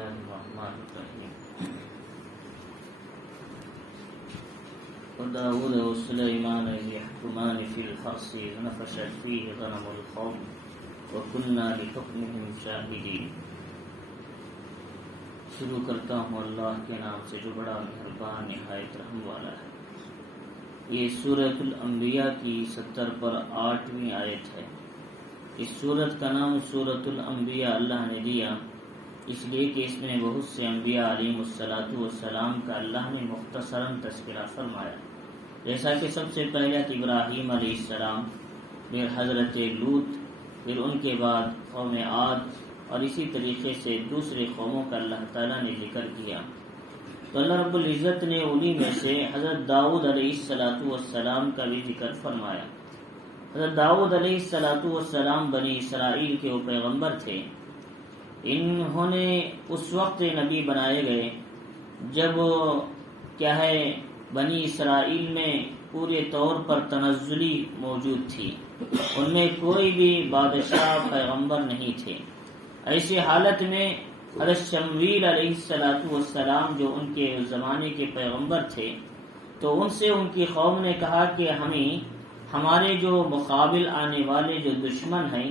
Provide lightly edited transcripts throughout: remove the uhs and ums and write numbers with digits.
الله الرحمن الرحيم وداود وسليمان يحكمان في الحرث نفشت فيه غنم القوم وكنا لحكمهم شاهدين. شروع کرتا ہوں اللہ کے نام سے جو بڑا مہربان نہایت رحم والا ہے. یہ سورۃ الانبیاء کی 70 پر 8ویں آیت ہے. اس سورت کا نام سورۃ الانبیاء اللہ نے دیا اس لیے کہ اس میں بہت سے انبیاء علیہ الصلوۃ والسلام کا اللہ نے مختصراً تذکرہ فرمایا. جیسا کہ سب سے پہلے ابراہیم علیہ السلام، پھر حضرت لوط، پھر ان کے بعد قوم عاد، اور اسی طریقے سے دوسرے قوموں کا اللہ تعالیٰ نے ذکر کیا. تو اللہ رب العزت نے انہی میں سے حضرت داؤد علیہ السلام کا بھی ذکر فرمایا. حضرت داؤد علیہ السلام بنی اسرائیل کے وہ پیغمبر تھے. انہوں نے اس وقت نبی بنائے گئے جب بنی اسرائیل میں پورے طور پر تنزلی موجود تھی. ان میں کوئی بھی بادشاہ پیغمبر نہیں تھے. ایسی حالت میں حضرت شمویل علیہ السلام جو ان کے زمانے کے پیغمبر تھے، تو ان سے ان کی قوم نے کہا کہ ہمارے جو مقابل آنے والے جو دشمن ہیں،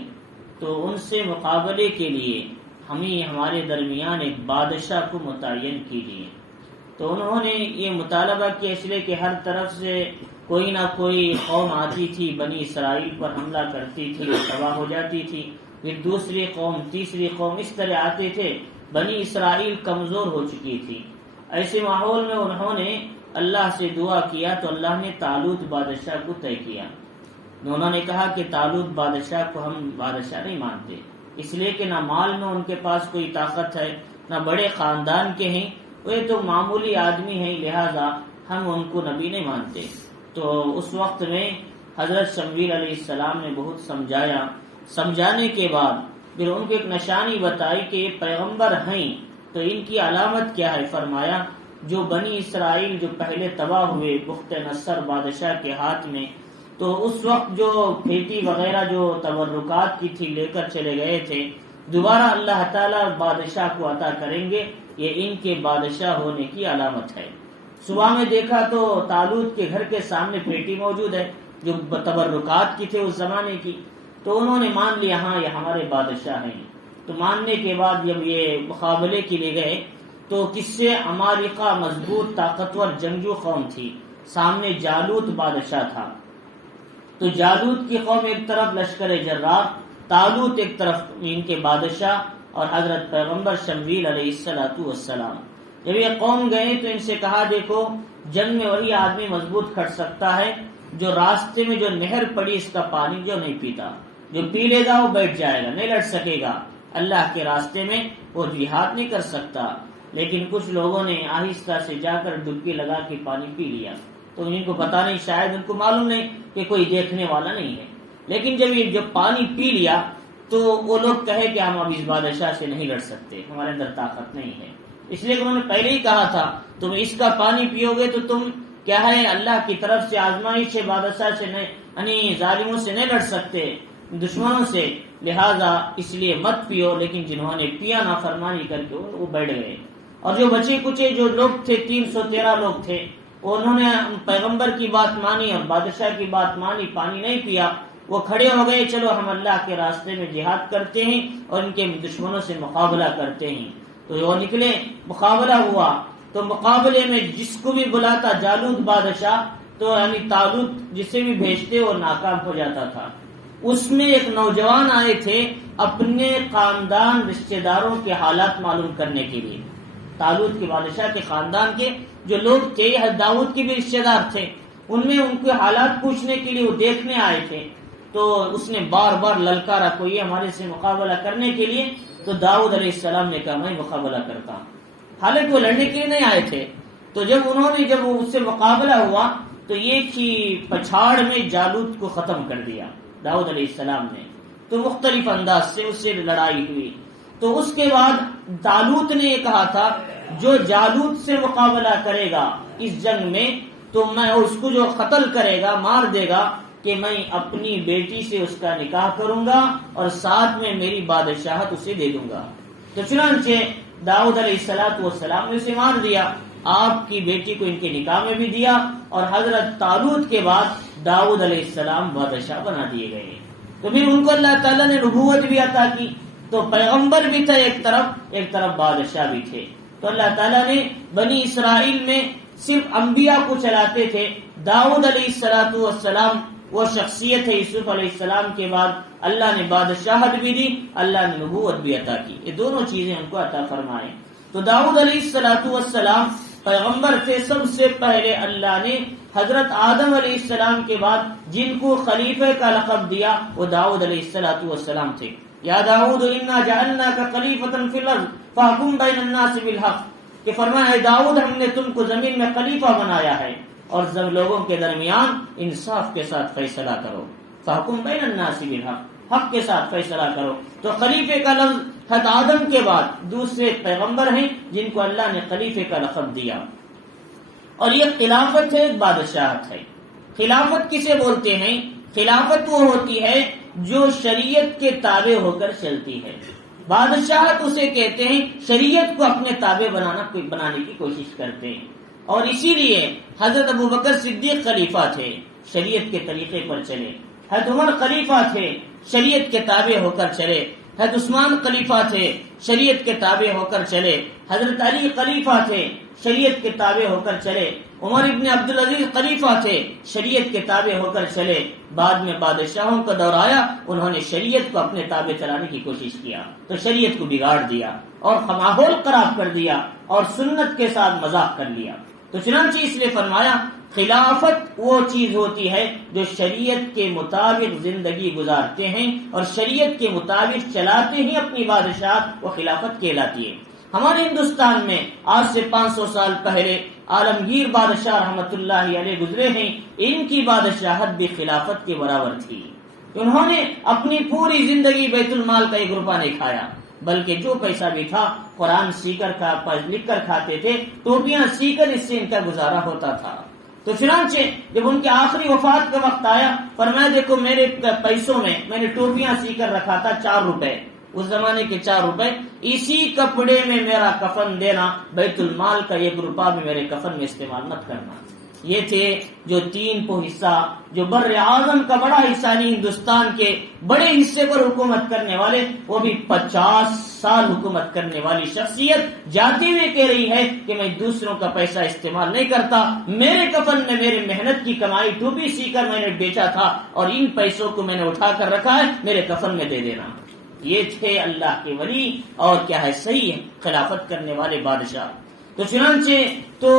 تو ان سے مقابلے کے لیے ہمارے درمیان ایک بادشاہ کو متعین کیجیے. تو انہوں نے یہ مطالبہ کیا اس لیے کہ ہر طرف سے کوئی نہ کوئی قوم آتی تھی، بنی اسرائیل پر حملہ کرتی تھی، تباہ ہو جاتی تھی. پھر دوسری قوم، تیسری قوم، اس طرح آتے تھے. بنی اسرائیل کمزور ہو چکی تھی. ایسے ماحول میں انہوں نے اللہ سے دعا کیا تو اللہ نے طالوت بادشاہ کو طے کیا. انہوں نے کہا کہ طالوت بادشاہ کو ہم بادشاہ نہیں مانتے، اس لیے کہ نہ مال میں ان کے پاس کوئی طاقت ہے، نہ بڑے خاندان کے ہیں، وہ تو معمولی آدمی ہیں، لہذا ہم ان کو نبی نہیں مانتے. تو اس وقت میں حضرت شمویل علیہ السلام نے بہت سمجھایا. سمجھانے کے بعد پھر ان کو ایک نشانی بتائی کہ یہ پیغمبر ہیں تو ان کی علامت کیا ہے. فرمایا جو بنی اسرائیل جو پہلے تباہ ہوئے بخت نصر بادشاہ کے ہاتھ میں، تو اس وقت جو کھیتی وغیرہ جو تبرکات کی تھی لے کر چلے گئے تھے، دوبارہ اللہ تعالیٰ بادشاہ کو عطا کریں گے. یہ ان کے بادشاہ ہونے کی علامت ہے. صبح میں دیکھا تو طالوت کے گھر کے سامنے پیٹی موجود ہے جو تبرکات کی تھے اس زمانے کی. تو انہوں نے مان لیا ہاں یہ ہمارے بادشاہ ہیں. تو ماننے کے بعد جب یہ مقابلے کے لیے گئے تو کس سے عمالقہ مضبوط طاقتور جنگجو قوم تھی، سامنے جالوت بادشاہ تھا. تو جالوت کی قوم ایک طرف لشکر جرار، طالوت ایک طرف ان کے بادشاہ، اور حضرت پیغمبر شمویل علیہ السلام. جب یہ قوم گئے تو ان سے کہا دیکھو جنگ میں وہی آدمی مضبوط کھڑ سکتا ہے جو راستے میں جو نہر پڑی اس کا پانی جو نہیں پیتا. جو پی لے گا وہ بیٹھ جائے گا، نہیں لڑ سکے گا. اللہ کے راستے میں وہ جہاد نہیں کر سکتا. لیکن کچھ لوگوں نے آہستہ سے جا کر ڈبکی لگا کے پانی پی لیا. تو ان کو پتا نہیں، شاید ان کو معلوم نہیں کہ کوئی دیکھنے والا نہیں ہے. لیکن جب پانی پی لیا تو وہ لوگ کہے کہ ہم اب اس بادشاہ سے نہیں لڑ سکتے، ہمارے اندر طاقت نہیں ہے. اس لیے کہ انہوں نے پہلے ہی کہا تھا تم اس کا پانی پیو گے تو تم کیا ہے اللہ کی طرف سے آزمائش سے بادشاہ سے نہیں، یعنی ظالموں سے نہیں لڑ سکتے، دشمنوں سے، لہذا اس لیے مت پیو. لیکن جنہوں نے پیا نافرمانی کر کے وہ بیٹھ گئے. اور جو بچے کچے جو لوگ تھے 313 لوگ تھے، انہوں نے پیغمبر کی بات مانی اور بادشاہ کی بات مانی، پانی نہیں پیا. وہ کھڑے ہو گئے چلو ہم اللہ کے راستے میں جہاد کرتے ہیں اور ان کے دشمنوں سے مقابلہ کرتے ہیں. تو وہ نکلے، مقابلہ ہوا. تو مقابلے میں جس کو بھی بلاتا جالوت بادشاہ، تو یعنی طالوت جسے بھی بھیجتے وہ ناکام ہو جاتا تھا. اس میں ایک نوجوان آئے تھے اپنے خاندان رشتہ داروں کے حالات معلوم کرنے کے لیے. طالوت کے بادشاہ کے خاندان کے جو لوگ تھے، داؤد کے بھی رشتہ دار تھے، ان میں ان کے حالات پوچھنے کے لیے وہ دیکھنے آئے تھے. تو اس نے بار بار للکارا کوئی ہمارے سے مقابلہ کرنے کے لیے. تو داؤد علیہ السلام نے کہا میں مقابلہ کرتا ہوں، حالانکہ وہ لڑنے کے لیے نہیں آئے تھے. تو جب اس سے مقابلہ ہوا تو ایک ہی پچھاڑ میں جالوت کو ختم کر دیا داؤد علیہ السلام نے. تو مختلف انداز سے اس سے لڑائی ہوئی. تو اس کے بعد طالوت نے یہ کہا تھا جو جالوت سے مقابلہ کرے گا اس جنگ میں تو میں اس کو جو قتل کرے گا، مار دے گا، کہ میں اپنی بیٹی سے اس کا نکاح کروں گا اور ساتھ میں میری بادشاہت اسے دے دوں گا. تو چنانچہ داؤد علیہ السلام نے اسے مار دیا، آپ کی بیٹی کو ان کے نکاح میں بھی دیا، اور حضرت طالوت کے بعد داؤد علیہ السلام بادشاہ بنا دیے گئے۔ تو پھر ان کو اللہ تعالیٰ نے نبوت بھی عطا کی، تو پیغمبر بھی تھے ایک طرف بادشاہ بھی تھے۔ تو اللہ تعالیٰ نے بنی اسرائیل میں صرف انبیاء کو چلاتے تھے۔ داؤد علیہ السلام وہ شخصیت ہے، یوسف علیہ السلام کے بعد اللہ نے بادشاہت بھی دی، اللہ نے نبوت بھی عطا کی، یہ دونوں چیزیں ان کو عطا فرمائے۔ تو داؤد علیہ السلام پیغمبر تھے۔ سب سے پہلے اللہ نے حضرت آدم علیہ السلام کے بعد جن کو خلیفہ کا لقب دیا وہ داؤد علیہ السلام تھے۔ یا داؤد انا جعلناک خلیفۃ فی الارض فاحکم بین الناس بالحق، کہ فرمایا ہے داؤد ہم نے تم کو زمین میں خلیفہ بنایا ہے اور لوگوں کے درمیان انصاف کے ساتھ فیصلہ کرو، فاحکم بین الناس بالحق، حق کے ساتھ فیصلہ کرو۔ تو خلیفے کا لفظ حضرت آدم کے بعد دوسرے پیغمبر ہیں جن کو اللہ نے خلیفے کا لقب دیا۔ اور یہ خلافت ہے، بادشاہت ہے۔ خلافت کسے بولتے ہیں؟ خلافت وہ ہوتی ہے جو شریعت کے تابع ہو کر چلتی ہے۔ بادشاہت اسے کہتے ہیں شریعت کو اپنے تابع بنانے کی کوشش کرتے ہیں۔ اور اسی لیے حضرت ابوبکر صدیق خلیفہ تھے، شریعت کے طریقے پر چلے۔ حضرت عمر خلیفہ تھے، شریعت کے تابع ہو کر چلے۔ حضرت عثمان خلیفہ تھے، شریعت کے تابع ہو کر چلے۔ حضرت علی خلیفہ تھے، شریعت کے تابع ہو کر چلے۔ عمر ابن عبدالعزیز خلیفہ تھے، شریعت کے تابع ہو کر چلے۔ بعد میں بادشاہوں کا دور آیا، انہوں نے شریعت کو اپنے تابع چلانے کی کوشش کیا تو شریعت کو بگاڑ دیا اور ماحول خراب کر دیا اور سنت کے ساتھ مذاق کر لیا۔ تو چنانچہ اس لیے فرمایا خلافت وہ چیز ہوتی ہے جو شریعت کے مطابق زندگی گزارتے ہیں اور شریعت کے مطابق چلاتے ہیں اپنی بادشاہت، وہ خلافت کہلاتی ہے۔ ہمارے ہندوستان میں آج سے 500 سال پہلے عالمگیر بادشاہ رحمت اللہ علیہ گزرے ہیں، ان کی بادشاہت بھی خلافت کے برابر تھی۔ انہوں نے اپنی پوری زندگی بیت المال کا ایک روپیہ نہیں کھایا، بلکہ جو پیسہ بھی تھا قرآن لکھ کر کھاتے تھے، ٹوپیاں سی کر اس سے ان کا گزارا ہوتا تھا۔ تو چنانچہ جب ان کے آخری وفات کا وقت آیا، فرمایا دیکھو میرے پیسوں میں میں نے ٹوپیاں سی کر رکھا تھا 4 روپے، اس زمانے کے 4 روپے، اسی کپڑے میں میرا کفن دینا، بیت المال کا 1 روپیہ بھی میرے کفن میں استعمال مت کرنا۔ یہ تھے جو 3 کو حصہ، جو بر اعظم کا بڑا حصہ نہیں، ہندوستان کے بڑے حصے پر حکومت کرنے والے، وہ بھی 50 سال حکومت کرنے والی شخصیت جاتے ہوئے کہہ رہی ہے کہ میں دوسروں کا پیسہ استعمال نہیں کرتا، میرے کفن میں میرے محنت کی کمائی ٹوپی سی کر میں نے بیچا تھا اور ان پیسوں کو میں نے اٹھا کر رکھا ہے، میرے کفن میں دے دینا۔ یہ تھے اللہ کے ولی اور کیا ہے صحیح خلافت کرنے والے بادشاہ۔ تو چنانچہ تو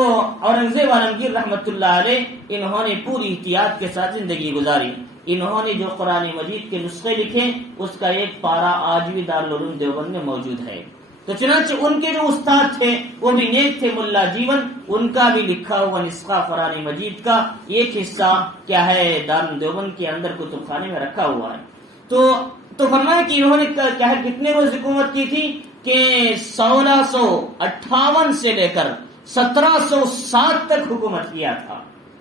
اورنگزیب عالمگیر رحمت اللہ علیہ، انہوں نے پوری احتیاط کے ساتھ زندگی گزاری۔ انہوں نے جو قرآن مجید کے نسخے لکھے اس کا ایک پارہ آج بھی دارالعلوم دیوبند میں موجود ہے۔ تو چنانچہ ان کے جو استاد تھے وہ بھی نیک تھے، ملا جیون، ان کا بھی لکھا ہوا نسخہ قرآن مجید کا ایک حصہ کیا ہے دارالعلوم دیوبند کے اندر کتب خانے میں رکھا ہوا ہے۔ تو فرمایا کہ انہوں نے کیا ہے کتنے روز حکومت کی تھی کہ 1658 سے لے کر 1707 تک حکومت کیا تھا،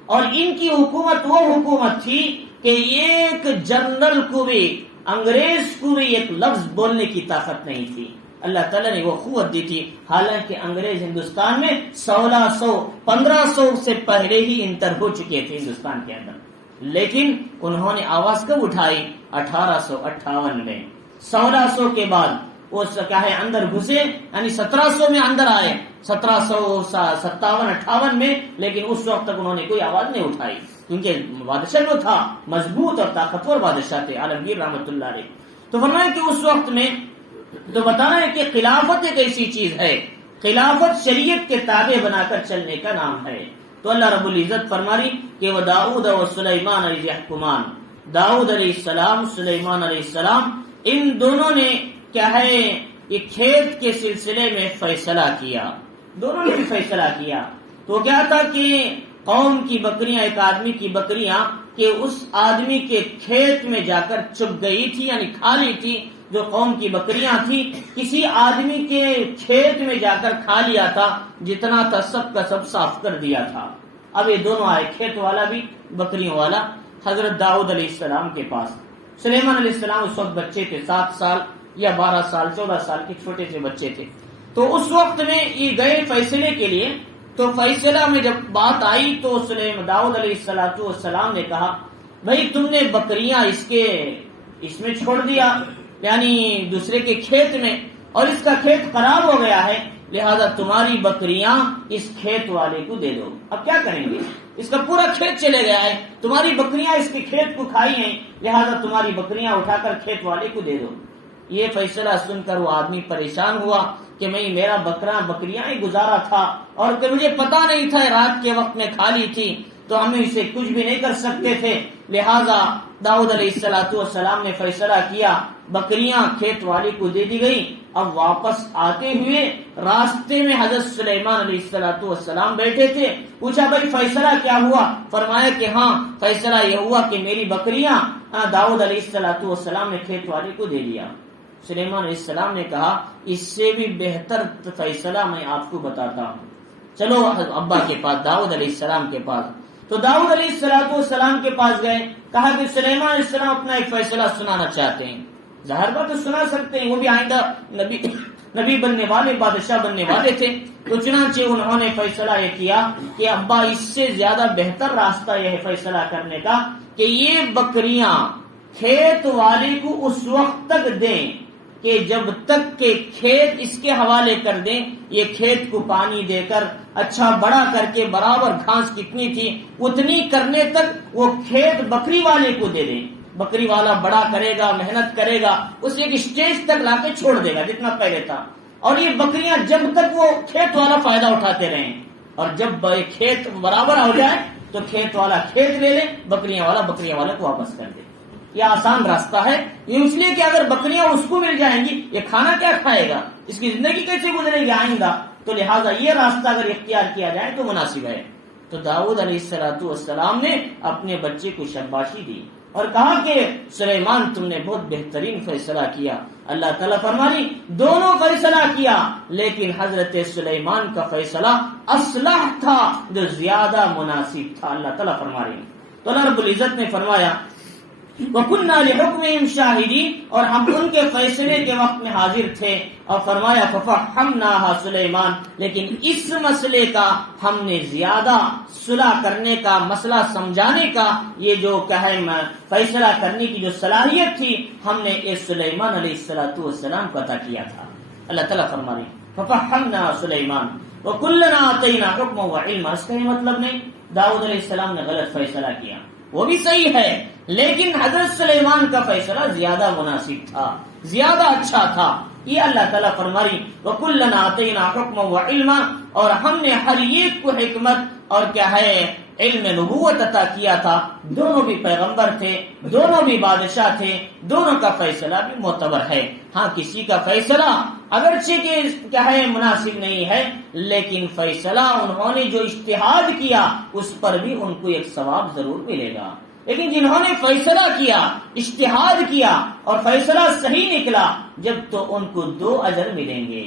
اور ان کی حکومت وہ حکومت تھی کہ ایک جنرل کو بھی، انگریز کو بھی ایک لفظ بولنے کی طاقت نہیں تھی۔ اللہ تعالیٰ نے وہ قوت دی تھی، حالانکہ انگریز ہندوستان میں 1500 سے پہلے ہی انٹر ہو چکے تھے ہندوستان کے اندر، لیکن انہوں نے آواز کب اٹھائی؟ 1858 میں۔ 1600 کے بعد وہ کیا ہے اندر گھسے، یعنی 1700 میں اندر آئے، 1757-58 میں، لیکن اس وقت تک انہوں نے کوئی آواز نہیں اٹھائی کیونکہ بادشاہ جو تھا مضبوط اور طاقتور بادشاہ تھے عالمگیر رحمت اللہ علیہ۔ تو فرمایا کہ اس وقت میں تو بتانا ہے کہ خلافت ایک ایسی چیز ہے، خلافت شریعت کے تابع بنا کر چلنے کا نام ہے۔ تو اللہ رب العزت فرماری کہ وہ داؤد و سلیمان علیہ یحکمان، داؤد علیہ السلام، سلیمان علیہ السلام، ان دونوں نے کیا ہے یہ کھیت کے سلسلے میں فیصلہ کیا، دونوں نے بھی فیصلہ کیا۔ تو کیا تھا کہ قوم کی بکریاں، ایک آدمی کی بکریاں کہ اس آدمی کے کھیت میں جا کر چپ گئی تھی، یعنی کھا لی تھی، جو قوم کی بکریاں تھی کسی آدمی کے کھیت میں جا کر کھا لیا تھا، جتنا تھا سب کا سب صاف کر دیا تھا۔ اب یہ دونوں آئے، کھیت والا بھی بکریوں والا، حضرت داؤد علیہ السلام کے پاس۔ سلیمان علیہ السلام اس وقت بچے تھے، 7 سال یا 12 سال 14 سال کے چھوٹے سے بچے تھے۔ تو اس وقت میں یہ گئے فیصلے کے لیے، تو فیصلہ میں جب بات آئی تو داؤد علیہ السلام نے کہا بھائی تم نے بکریاں اس میں چھوڑ دیا، یعنی دوسرے کے کھیت میں، اور اس کا کھیت خراب ہو گیا ہے، لہذا تمہاری بکریاں اس کھیت والے کو دے دو۔ اب کیا کریں گے؟ اس کا پورا کھیت چلے گیا ہے، تمہاری بکریاں اس کے کھیت کو کھائی ہیں، لہذا تمہاری بکریاں اٹھا کر کھیت والے کو دے دو۔ یہ فیصلہ سن کر وہ آدمی پریشان ہوا کہ میرا بکریاں ہی گزارا تھا، اور کہ مجھے پتا نہیں تھا رات کے وقت میں کھالی تھی تو ہم اسے کچھ بھی نہیں کر سکتے تھے۔ لہذا داؤد علیہ السلام نے فیصلہ کیا، بکریاں کھیت والے کو دے دی گئی۔ اب واپس آتے ہوئے راستے میں حضرت سلیمان علیہ السلام بیٹھے تھے، پوچھا بھائی فیصلہ کیا ہوا؟ فرمایا کہ ہاں فیصلہ یہ ہوا کہ میری بکریاں داؤد علیہ السلام نے کھیت والے کو دے دیا۔ سلیمان علیہ السلام نے کہا اس سے بھی بہتر فیصلہ میں آپ کو بتاتا ہوں، چلو ابا کے پاس، داؤد علیہ السلام کے پاس۔ تو داؤد علیہ السلام کے پاس گئے، کہا کہ سلیمان علیہ السلام اپنا ایک فیصلہ سنانا چاہتے ہیں۔ ظاہر بات تو سنا سکتے ہیں، وہ بھی آئندہ نبی بننے والے، بادشاہ بننے والے تھے۔ تو چنانچہ انہوں نے فیصلہ یہ کیا کہ ابا اس سے زیادہ بہتر راستہ یہ ہے فیصلہ کرنے کا کہ یہ بکریاں کھیت والے کو اس وقت تک دیں کہ جب تک کہ کھیت اس کے حوالے کر دیں، یہ کھیت کو پانی دے کر اچھا بڑا کر کے برابر گھاس کتنی تھی اتنی کرنے تک وہ کھیت بکری والے کو دے دیں۔ بکری والا بڑا کرے گا، محنت کرے گا، اسے ایک اسٹیج تک لا کے چھوڑ دے گا جتنا پہلے تھا، اور یہ بکریاں جب تک وہ کھیت والا فائدہ اٹھاتے رہیں، اور جب کھیت برابر ہو جائے تو کھیت والا کھیت لے لے، بکریاں والا کو واپس کر دے۔ یہ آسان راستہ ہے، یہ اس لیے کہ اگر بکریاں اس کو مل جائیں گی، یہ کھانا کیا کھائے گا، اس کی زندگی کیسے گزرے گی آئندہ، تو لہٰذا یہ راستہ اگر اختیار کیا جائے تو مناسب ہے۔ تو داؤد علیہ السلام نے اپنے بچے کو شاباشی دی اور کہا کہ سلیمان تم نے بہت بہترین فیصلہ کیا۔ اللہ تعالیٰ فرمانی دونوں فیصلہ کیا، لیکن حضرت سلیمان کا فیصلہ اصلح تھا، جو زیادہ مناسب تھا۔ اللہ تعالیٰ فرما رہے ہیں، تو اللہ رب العزت نے فرمایا وَكُنَّا لِحُكْمِهِمْ شَاهِدِينَ، اور ہم ان کے فیصلے کے وقت میں حاضر تھے، اور فرمایا فَفَحَّمْنَاهَا سُلَيْمَانَ، لیکن اس مسئلے کا ہم نے زیادہ صلح کرنے کا، مسئلہ سمجھانے کا، یہ جو فیصلہ کرنے کی جو صلاحیت تھی، ہم نے اس سلیمان علیہ السلام کو عطا کیا تھا۔ اللہ تعالیٰ فرما رہے ہیں فَفَحَّمْنَاهَا سُلَيْمَانَ وَكُلًّا آتَيْنَا حُكْمًا وَعِلْمًا، اس کا یہ مطلب نہیں داؤد علیہ السلام نے غلط فیصلہ کیا، وہ بھی صحیح ہے، لیکن حضرت سلیمان کا فیصلہ زیادہ مناسب تھا، زیادہ اچھا تھا۔ یہ اللہ تعالیٰ فرماری وَكُلًّا آتَيْنَا حُكْمًا وَعِلْمًا، اور ہم نے ہر ایک کو حکمت اور کیا ہے علم نبوت عطا کیا تھا۔ دونوں بھی پیغمبر تھے، دونوں بھی بادشاہ تھے، دونوں کا فیصلہ بھی معتبر ہے۔ ہاں کسی کا فیصلہ اگرچہ کہ کیا ہے مناسب نہیں ہے، لیکن فیصلہ انہوں نے جو اجتہاد کیا اس پر بھی ان کو ایک ثواب ضرور ملے گا، لیکن جنہوں نے فیصلہ کیا، اجتہاد کیا اور فیصلہ صحیح نکلا، جب تو ان کو 2 اجر ملیں گے۔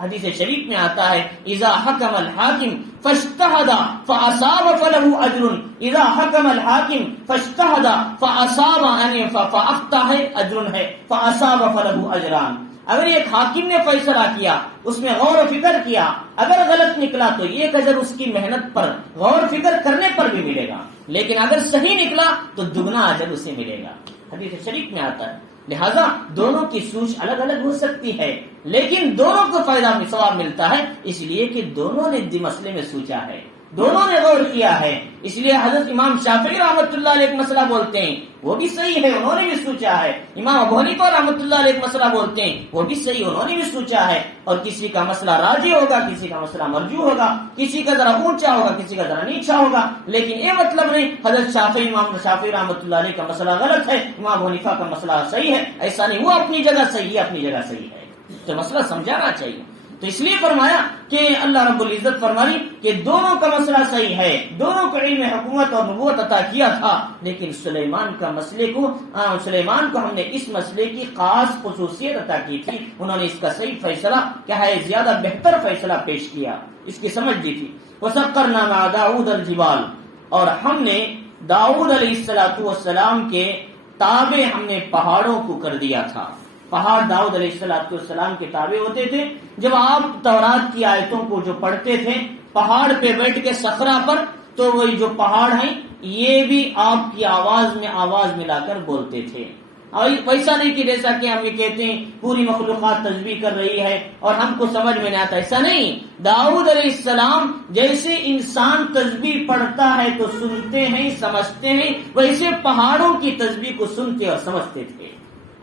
حدیث شریف میں آتا ہے اذا حکم الحاکم فاجتہد فاصاب فلہ اجر، اذا حکم الحاکم فاجتہد فاصاب یعنی فاخطا ہے، اجر ہے، فاصاب فلہ اجران۔ اگر ایک حاکم نے فیصلہ کیا، اس میں غور و فکر کیا، اگر غلط نکلا تو 1 اجر اس کی محنت پر، غور و فکر کرنے پر بھی ملے گا، لیکن اگر صحیح نکلا تو 2 اجر اسے ملے گا، حدیث شریف میں آتا ہے۔ لہذا دونوں کی سوچ الگ الگ ہو سکتی ہے، لیکن دونوں کو فائدہ میں ثواب ملتا ہے، اس لیے کہ دونوں نے مسئلے میں سوچا ہے، دونوں نے غور کیا ہے۔ اس لیے حضرت امام شافعی رحمۃ اللہ علیہ ایک مسئلہ بولتے ہیں، وہ بھی صحیح ہے، انہوں نے بھی سوچا ہے۔ امام ابو حنیفہ رحمۃ اللہ علیہ ایک مسئلہ بولتے ہیں، وہ بھی صحیح، انہوں نے بھی سوچا ہے۔ اور کسی کا مسئلہ راجح ہوگا، کسی کا مسئلہ مرجوح ہوگا، کسی کا ذرا اونچا ہوگا، کسی کا ذرا نیچا ہوگا، لیکن یہ مطلب نہیں حضرت امام شافعی رحمۃ اللہ علیہ کا مسئلہ غلط ہے، امام ابو حنیفہ کا مسئلہ صحیح ہے، ایسا نہیں، وہ اپنی جگہ صحیح ہے، اپنی جگہ صحیح ہے، تو مسئلہ سمجھانا چاہیے۔ تو اس لیے فرمایا کہ اللہ رب العزت فرمائی کہ دونوں کا مسئلہ صحیح ہے، دونوں کو علم حکومت اور نبوت عطا کیا تھا، لیکن سلیمان کو ہم نے اس مسئلے کی خاص خصوصیت عطا کی تھی، انہوں نے اس کا صحیح فیصلہ کیا ہے زیادہ بہتر فیصلہ پیش کیا، اس کی سمجھ دی تھی۔ وَسَخَّرْنَا مَعَ دَاوُودَ الْجِبَالَ، اور ہم نے داؤد علیہ السلام کے تابع ہم نے پہاڑوں کو کر دیا تھا۔ پہاڑ داؤد علیہ السلام کے تابع ہوتے تھے. جب آپ تورات کی آیتوں کو جو پڑھتے تھے پہاڑ پہ بیٹھ کے صخرہ پر، تو وہی جو پہاڑ ہیں یہ بھی آپ کی آواز میں آواز ملا کر بولتے تھے. اور ویسا نہیں کہ جیسا کہ ہم یہ کہتے ہیں پوری مخلوقات تسبیح کر رہی ہے اور ہم کو سمجھ میں نہیں آتا، ایسا نہیں. داؤد علیہ السلام جیسے انسان تسبیح پڑھتا ہے تو سنتے ہیں سمجھتے ہیں، ویسے پہاڑوں کی تسبیح کو سنتے اور سمجھتے تھے.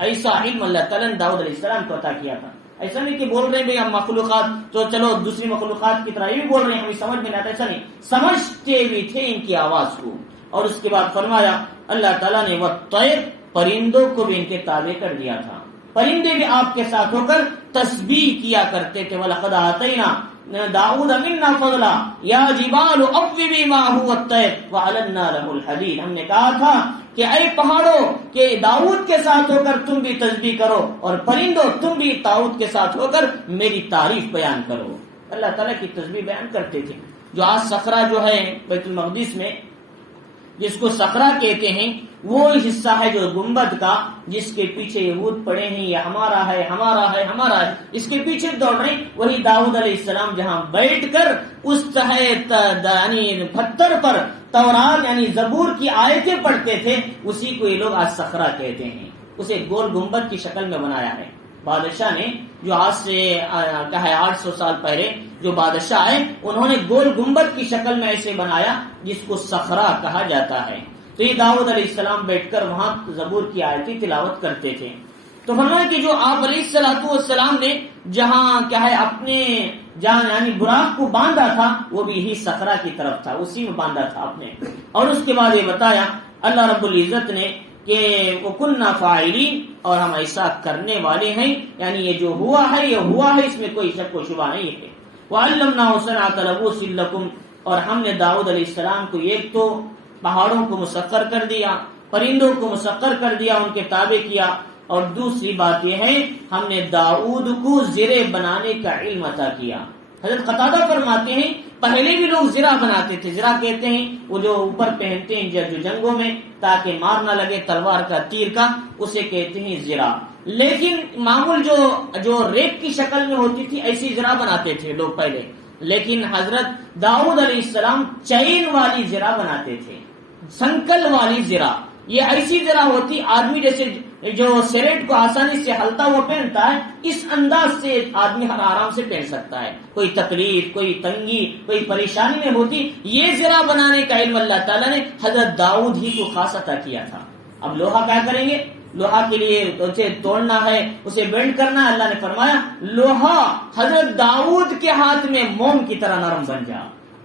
ایسا علم اللہ تعالیٰ نے داؤد علیہ السلام کو عطا کیا تھا. ایسا نہیں کہ بول رہے ہیں بھائی ہم مخلوقات تو چلو دوسری مخلوقات کی طرح یہ بھی بول رہے ہیں ہمیں سمجھ میں نہیں آتا، ایسا نہیں، سمجھتے بھی تھے ان کی آواز کو. اور اس کے بعد فرمایا اللہ تعالیٰ نے وَالطَّيْرَ، پرندوں کو بھی ان کے تابع کر دیا تھا. پرندے بھی آپ کے ساتھ ہو کر تسبیح کیا کرتے تھے. وَلَقَدْ آتَيْنَا داؤد مِنَّا فَضْلًا يَا جِبَالُ أَوِّبِي مَعَهُ وَالطَّيْرَ وَأَلَنَّا لَهُ الْحَدِيدَ. ہم نے کہا تھا کہ اے پہاڑوں کہ داؤد کے ساتھ ہو کر تم بھی تسبیح کرو، اور پرندوں تم بھی داؤد کے ساتھ ہو کر میری تعریف بیان کرو. اللہ تعالیٰ کی تسبیح بیان کرتے تھے. جو آج صخرہ جو ہے بیت المقدس میں جس کو صخرہ کہتے ہیں، وہ حصہ ہے جو گنبد کا جس کے پیچھے یہود پڑے ہیں یہ ہمارا ہے ہمارا ہے ہمارا ہے، اس کے پیچھے دوڑ رہے ہیں. وہی داؤد علیہ السلام جہاں بیٹھ کر اس یعنی پتھر پر تورات یعنی زبور کی آیتیں پڑھتے تھے، اسی کو یہ لوگ آج صخرہ کہتے ہیں. اسے گول گنبد کی شکل میں بنایا ہے. بادشاہ نے جو آج سے کہا ہے 800 سال پہلے جو بادشاہ آئے انہوں نے گول گنبد کی شکل میں ایسے بنایا جس کو صخرہ کہا جاتا ہے. تو یہ داؤد علیہ السلام بیٹھ کر وہاں زبور کی آیتیں تلاوت کرتے تھے. تو فرمایا کہ جو آپ علیہ السلام نے جہاں کیا ہے اپنے جہاں یعنی براق کو باندھا تھا وہ بھی یہی صخرہ کی طرف تھا، اسی میں باندھا تھا آپ نے. اور اس کے بعد یہ بتایا اللہ رب العزت نے کہ وَكُنَّا فَاعِلِينَ، اور ہم ایسا کرنے والے ہیں، یعنی یہ جو ہوا ہے یہ ہوا ہے، اس میں کوئی شک و شبہ نہیں ہے. وَعَلَّمْنَاهُ صَنْعَةَ لَبُوسٍ لَكُمْ، اور ہم نے داؤد علیہ السلام کو ایک تو پہاڑوں کو مسخر کر دیا، پرندوں کو مسخر کر دیا، ان کے تابع کیا، اور دوسری بات یہ ہے ہم نے داؤد کو زرے بنانے کا علم عطا کیا. حضرت قتادہ فرماتے ہیں پہلے بھی لوگ زرہ بناتے تھے. زرہ کہتے ہیں وہ جو اوپر پہنتے ہیں جو جنگوں میں تاکہ مار نہ لگے تلوار کا تیر کا، اسے کہتے ہیں زرہ. لیکن معمول جو ریت کی شکل میں ہوتی تھی ایسی زرہ بناتے تھے لوگ پہلے. لیکن حضرت داؤد علیہ السلام چین والی زرہ بناتے تھے، سنکل والی زرہ. یہ ایسی زرہ ہوتی آدمی جیسے جو سیریٹ کو آسانی سے ہلتا ہوا پہنتا ہے، اس انداز سے آدمی ہر آرام سے پہن سکتا ہے. کوئی تکلیف، کوئی تنگی، کوئی پریشانی میں ہوتی، یہ زرہ بنانے کا علم اللہ تعالیٰ نے حضرت داؤد ہی کو خاص عطا کیا تھا. اب لوہا کیا کریں گے؟ لوہا کے لیے اسے توڑنا ہے، اسے بینڈ کرنا ہے. اللہ نے فرمایا لوہا حضرت داؤد کے ہاتھ میں موم کی طرح نرم بن جا.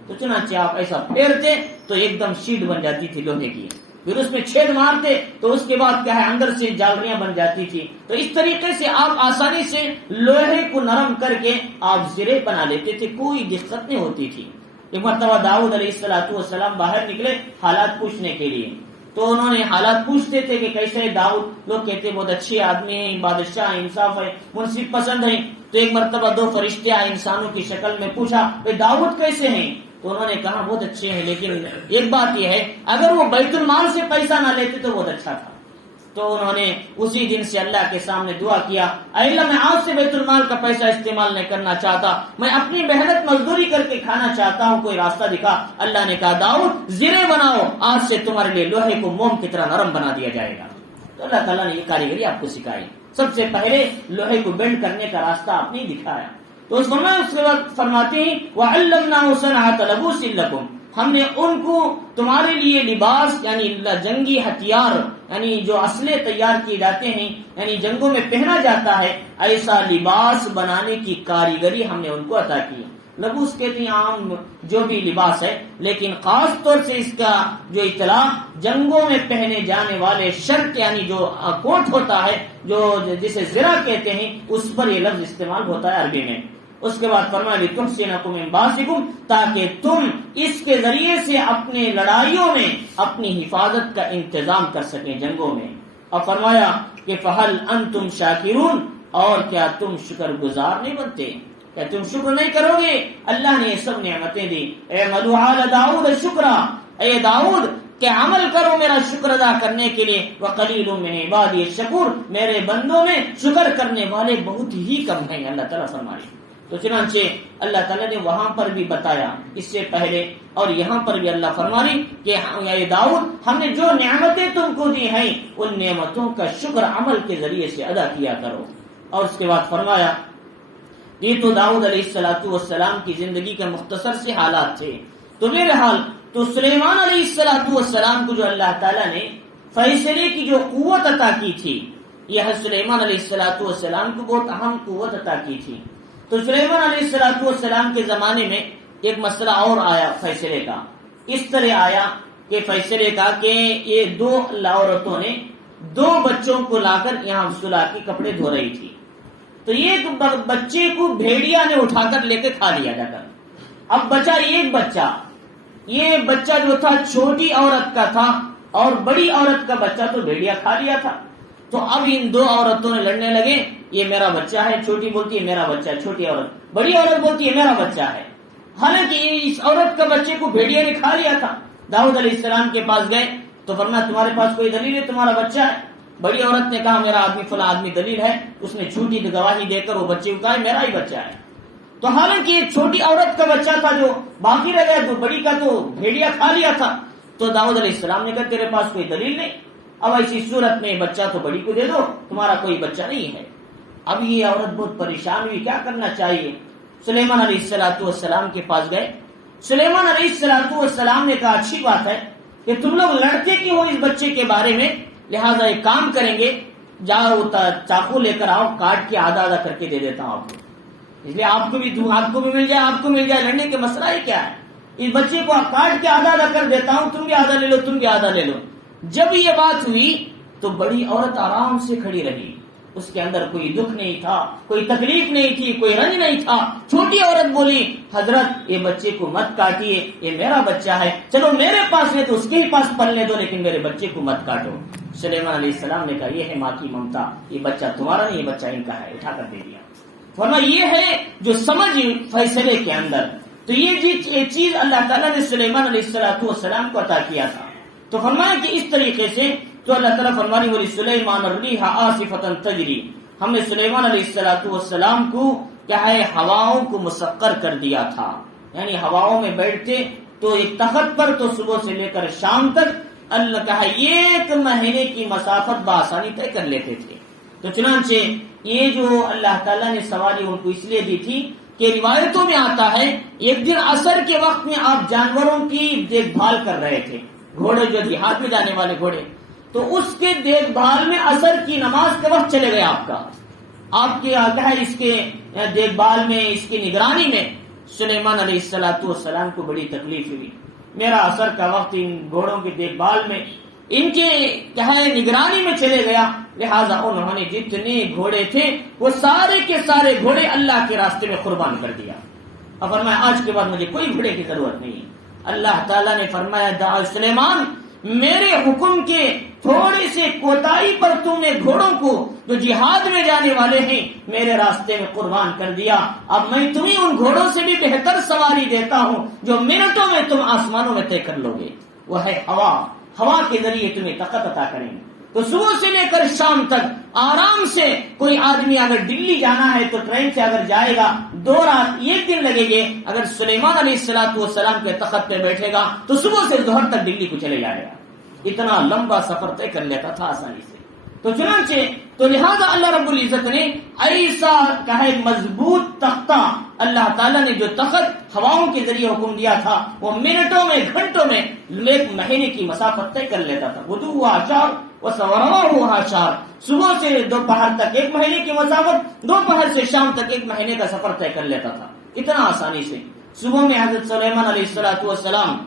تو چنانچہ آپ ایسا پھیرتے تو ایک دم شیٹ بن جاتی تھی لوہے کی، پھر اس میں چھید مارتے تو اس کے بعد کیا ہے اندر سے جالریاں بن جاتی تھی. تو اس طریقے سے آپ آسانی سے لوہے کو نرم کر کے آپ زرے بنا لیتے تھے، کوئی دقت نہیں ہوتی تھی. ایک مرتبہ داؤد علیہ السلام باہر نکلے حالات پوچھنے کے لیے. تو انہوں نے حالات پوچھتے تھے کہ کیسے داؤد، لوگ کہتے بہت اچھے آدمی ہیں، بادشاہ انصاف ہے، منصف پسند ہیں. تو ایک مرتبہ 2 فرشتے آئے انسانوں کی شکل میں، پوچھا داؤد کیسے ہیں؟ تو انہوں نے کہا بہت اچھے ہیں، لیکن ایک بات یہ ہے اگر وہ بیت المال سے پیسہ نہ لیتے تو بہت اچھا تھا. تو انہوں نے اسی دن سے اللہ کے سامنے دعا کیا اے اللہ میں آج سے بیت المال کا پیسہ استعمال نہیں کرنا چاہتا، میں اپنی محنت مزدوری کر کے کھانا چاہتا ہوں، کوئی راستہ دکھا. اللہ نے کہا داؤد زرے بناؤ، آج سے تمہارے لیے لوہے کو موم کی طرح نرم بنا دیا جائے گا. تو اللہ تعالیٰ نے یہ کاریگری آپ کو سکھائی. سب سے پہلے لوہے کو بینڈ کرنے کا راستہ آپ نے دکھایا. تو اس کے بعد فرماتے ہیں وَعَلَّمْنَاهُ صَنْعَةَ لَبُوسٍ لَكُمْ، ہم نے ان کو تمہارے لیے لباس یعنی جنگی ہتھیار یعنی جو اسلحے تیار کیے جاتے ہیں یعنی جنگوں میں پہنا جاتا ہے، ایسا لباس بنانے کی کاریگری ہم نے ان کو عطا کی. لبوس کہتے ہیں عام جو بھی لباس ہے، لیکن خاص طور سے اس کا جو اطلاع جنگوں میں پہنے جانے والے شرط یعنی جو کوٹ ہوتا ہے جو جسے زرہ کہتے ہیں اس پر یہ لفظ استعمال ہوتا ہے عربی میں. اس کے بعد فرمایا لِتُحْصِنَكُم مِّن بَأْسِكُم، تاکہ تم اس کے ذریعے سے اپنے لڑائیوں میں اپنی حفاظت کا انتظام کر سکیں جنگوں میں. اور فرمایا کہ فَهَلْ أَنْتُمْ شَاكِرُونَ، اور کیا تم شکر گزار نہیں بنتے، کیا تم شکر نہیں کرو گے؟ اللہ نے یہ سب نعمتیں دی. اعملوا آل داؤد شکرا، اے داؤد کہ عمل کرو میرا شکر ادا کرنے کے لیے، وقلیل من عبادی الشکور، میرے بندوں میں شکر کرنے والے بہت ہی کم ہیں، اللہ تعالیٰ فرمائے۔ تو چنانچہ اللہ تعالیٰ نے وہاں پر بھی بتایا اس سے پہلے، اور یہاں پر بھی اللہ فرمانی کہ اے داؤد ہم نے جو نعمتیں تم کو دی ہیں ان نعمتوں کا شکر عمل کے ذریعے سے ادا کیا کرو۔ اور اس کے بعد فرمایا یہ تو داؤد علیہ السلام کی زندگی کے مختصر سے حالات تھے۔ تو بہرحال تو سلیمان علیہ السلام کو جو اللہ تعالیٰ نے فیصلے کی جو قوت عطا کی تھی، یہ سلیمان علیہ السلام کو بہت اہم قوت عطا کی تھی۔ تو سلیمان علیہ السلام کے زمانے میں ایک مسئلہ اور آیا فیصلے کا، اس طرح آیا کہ فیصلے کا کہ یہ دو عورتوں نے دو بچوں کو لا کر یہاں صلح کے کپڑے دھو رہی تھی، تو ایک بچے کو بھیڑیا نے اٹھا کر لے کے کھا لیا جا کر۔ اب بچا ایک بچہ، یہ بچہ جو تھا چھوٹی عورت کا تھا اور بڑی عورت کا بچہ تو بھیڑیا کھا لیا تھا۔ تو اب ان دو عورتوں نے لڑنے لگے، یہ میرا بچہ ہے، چھوٹی بولتی ہے میرا بچہ ہے، چھوٹی عورت، بڑی عورت بولتی ہے میرا بچہ ہے، حالانکہ اس عورت کا بچے کو بھیڑیا نے کھا لیا تھا۔ داؤد علیہ السلام کے پاس گئے تو فرمایا تمہارے پاس کوئی دلیل ہے تمہارا بچہ ہے؟ بڑی عورت نے کہا میرا آدمی فلاں آدمی دلیل ہے، اس نے جھوٹی گواہی دے کر وہ بچے کو کہا میرا ہی بچہ ہے۔ تو حالانکہ یہ چھوٹی عورت کا بچہ تھا جو باقی رہ گیا، تو بڑی کا تو بھیڑیا کھا لیا تھا۔ تو داؤد علیہ السلام نے کہا تیرے پاس کوئی دلیل نہیں، اب ایسی صورت میں بچہ تو بڑی کو دے دو، تمہارا کوئی بچہ نہیں ہے۔ اب یہ عورت بہت پریشان ہوئی، کیا کرنا چاہیے؟ سلیمان علیہ السلام کے پاس گئے۔ سلیمان علیہ السلام نے کہا اچھی بات ہے کہ تم لوگ لڑتے کیوں ہو اس بچے کے بارے میں، لہٰذا ایک کام کریں گے، جاؤ چاقو لے کر آؤ، کاٹ کے آدھا آدھا کر کے دے دیتا ہوں آپ کو، اس لیے آپ کو بھی مل جائے، آپ کو مل جائے، لڑنے کے مسئلہ ہی کیا ہے؟ اس بچے کو کاٹ کے آدھا آدھا کر دیتا ہوں، تم بھی آدھا لے لو، تم بھی آدھا لے لو۔ جب یہ بات ہوئی تو بڑی عورت آرام سے کھڑی رہی، اس کے اندر کوئی دکھ نہیں تھا، کوئی تکلیف نہیں تھی، کوئی رنج نہیں تھا۔ چھوٹی عورت بولی حضرت یہ بچے کو مت کاٹیے، یہ میرا بچہ ہے، چلو میرے پاس ہے تو اس کے ہی پاس پلنے دو، لیکن میرے بچے کو مت کاٹو۔ سلیمان علیہ السلام نے کہا یہ ہے ماں کی ممتا، یہ بچہ تمہارا نہیں، یہ بچہ ان کا ہے، اٹھا کر دے دیا۔ فرمایا یہ ہے جو سمجھ فیصلے کے اندر۔ تو یہ چیز اللہ تعالیٰ نے سلیمان علیہ السلام کو عطا کیا تھا۔ تو فرمایا کہ اس طریقے سے تو اللہ تعالیٰ فرمانی بولی سلیمان الریح عاصفۃ تجری، ہم نے سلیمان علیہ السلام کو کیا ہے ہواؤں کو مسخر کر دیا تھا، یعنی ہواؤں میں بیٹھتے تو ایک تخت پر تو صبح سے لے کر شام تک اللہ کہا ایک مہینے کی مسافت بآسانی طے کر لیتے تھے۔ تو چنانچہ یہ جو اللہ تعالیٰ نے سواری ان کو اس لیے دی تھی کہ روایتوں میں آتا ہے ایک دن عصر کے وقت میں آپ جانوروں کی دیکھ بھال کر رہے تھے، گھوڑے جو جہاد میں جانے والے گھوڑے، تو اس کے دیکھ بھال میں عصر کی نماز کا وقت چلے گیا آپ کے آگاہ اس کے دیکھ بھال میں، اس کی نگرانی میں سلیمان علیہ السلام کو بڑی تکلیف ہوئی، میرا عصر کا وقت ان گھوڑوں کی دیکھ بھال میں، ان کے کیا ہے نگرانی میں چلے گیا، لہٰذا انہوں نے جتنے گھوڑے تھے وہ سارے کے سارے گھوڑے اللہ کے راستے میں قربان کر دیا۔ اب فرمایا آج کے بعد مجھے کوئی گھوڑے کی ضرورت نہیں۔ اللہ تعالیٰ نے فرمایا سلیمان میرے حکم کے تھوڑے سے کوتاہی پر تم نے گھوڑوں کو جو جہاد میں جانے والے ہیں میرے راستے میں قربان کر دیا، اب میں تمہیں ان گھوڑوں سے بھی بہتر سواری دیتا ہوں جو منٹوں میں تم آسمانوں میں طے کر لو گے، وہ ہے ہوا کے ذریعے تمہیں طاقت عطا کریں گے۔ تو صبح سے لے کر شام تک آرام سے کوئی آدمی اگر دلی جانا ہے تو ٹرین سے اگر جائے گا 2 رات 1 دن لگے گے، اگر سلیمان علیہ السلام کے تخت پہ بیٹھے گا تو صبح سے ظہر تک دلی کو چلے جائے گا، اتنا لمبا سفر طے کر لیتا تھا آسانی سے۔ تو چنانچہ تو لہذا اللہ رب العزت نے ایسا کہے مضبوط تختہ، اللہ تعالیٰ نے جو تخت ہواؤں کے ذریعے حکم دیا تھا وہ منٹوں میں گھنٹوں میں 1 مہینے کی مسافت طے کر لیتا تھا۔ غدوہا شہر وسرواہا شہر، صبح سے دوپہر تک 1 مہینے کی مسافت، دوپہر سے شام تک 1 مہینے کا سفر طے کر لیتا تھا اتنا آسانی سے۔ صبح میں حضرت سلیمان علیہ السلام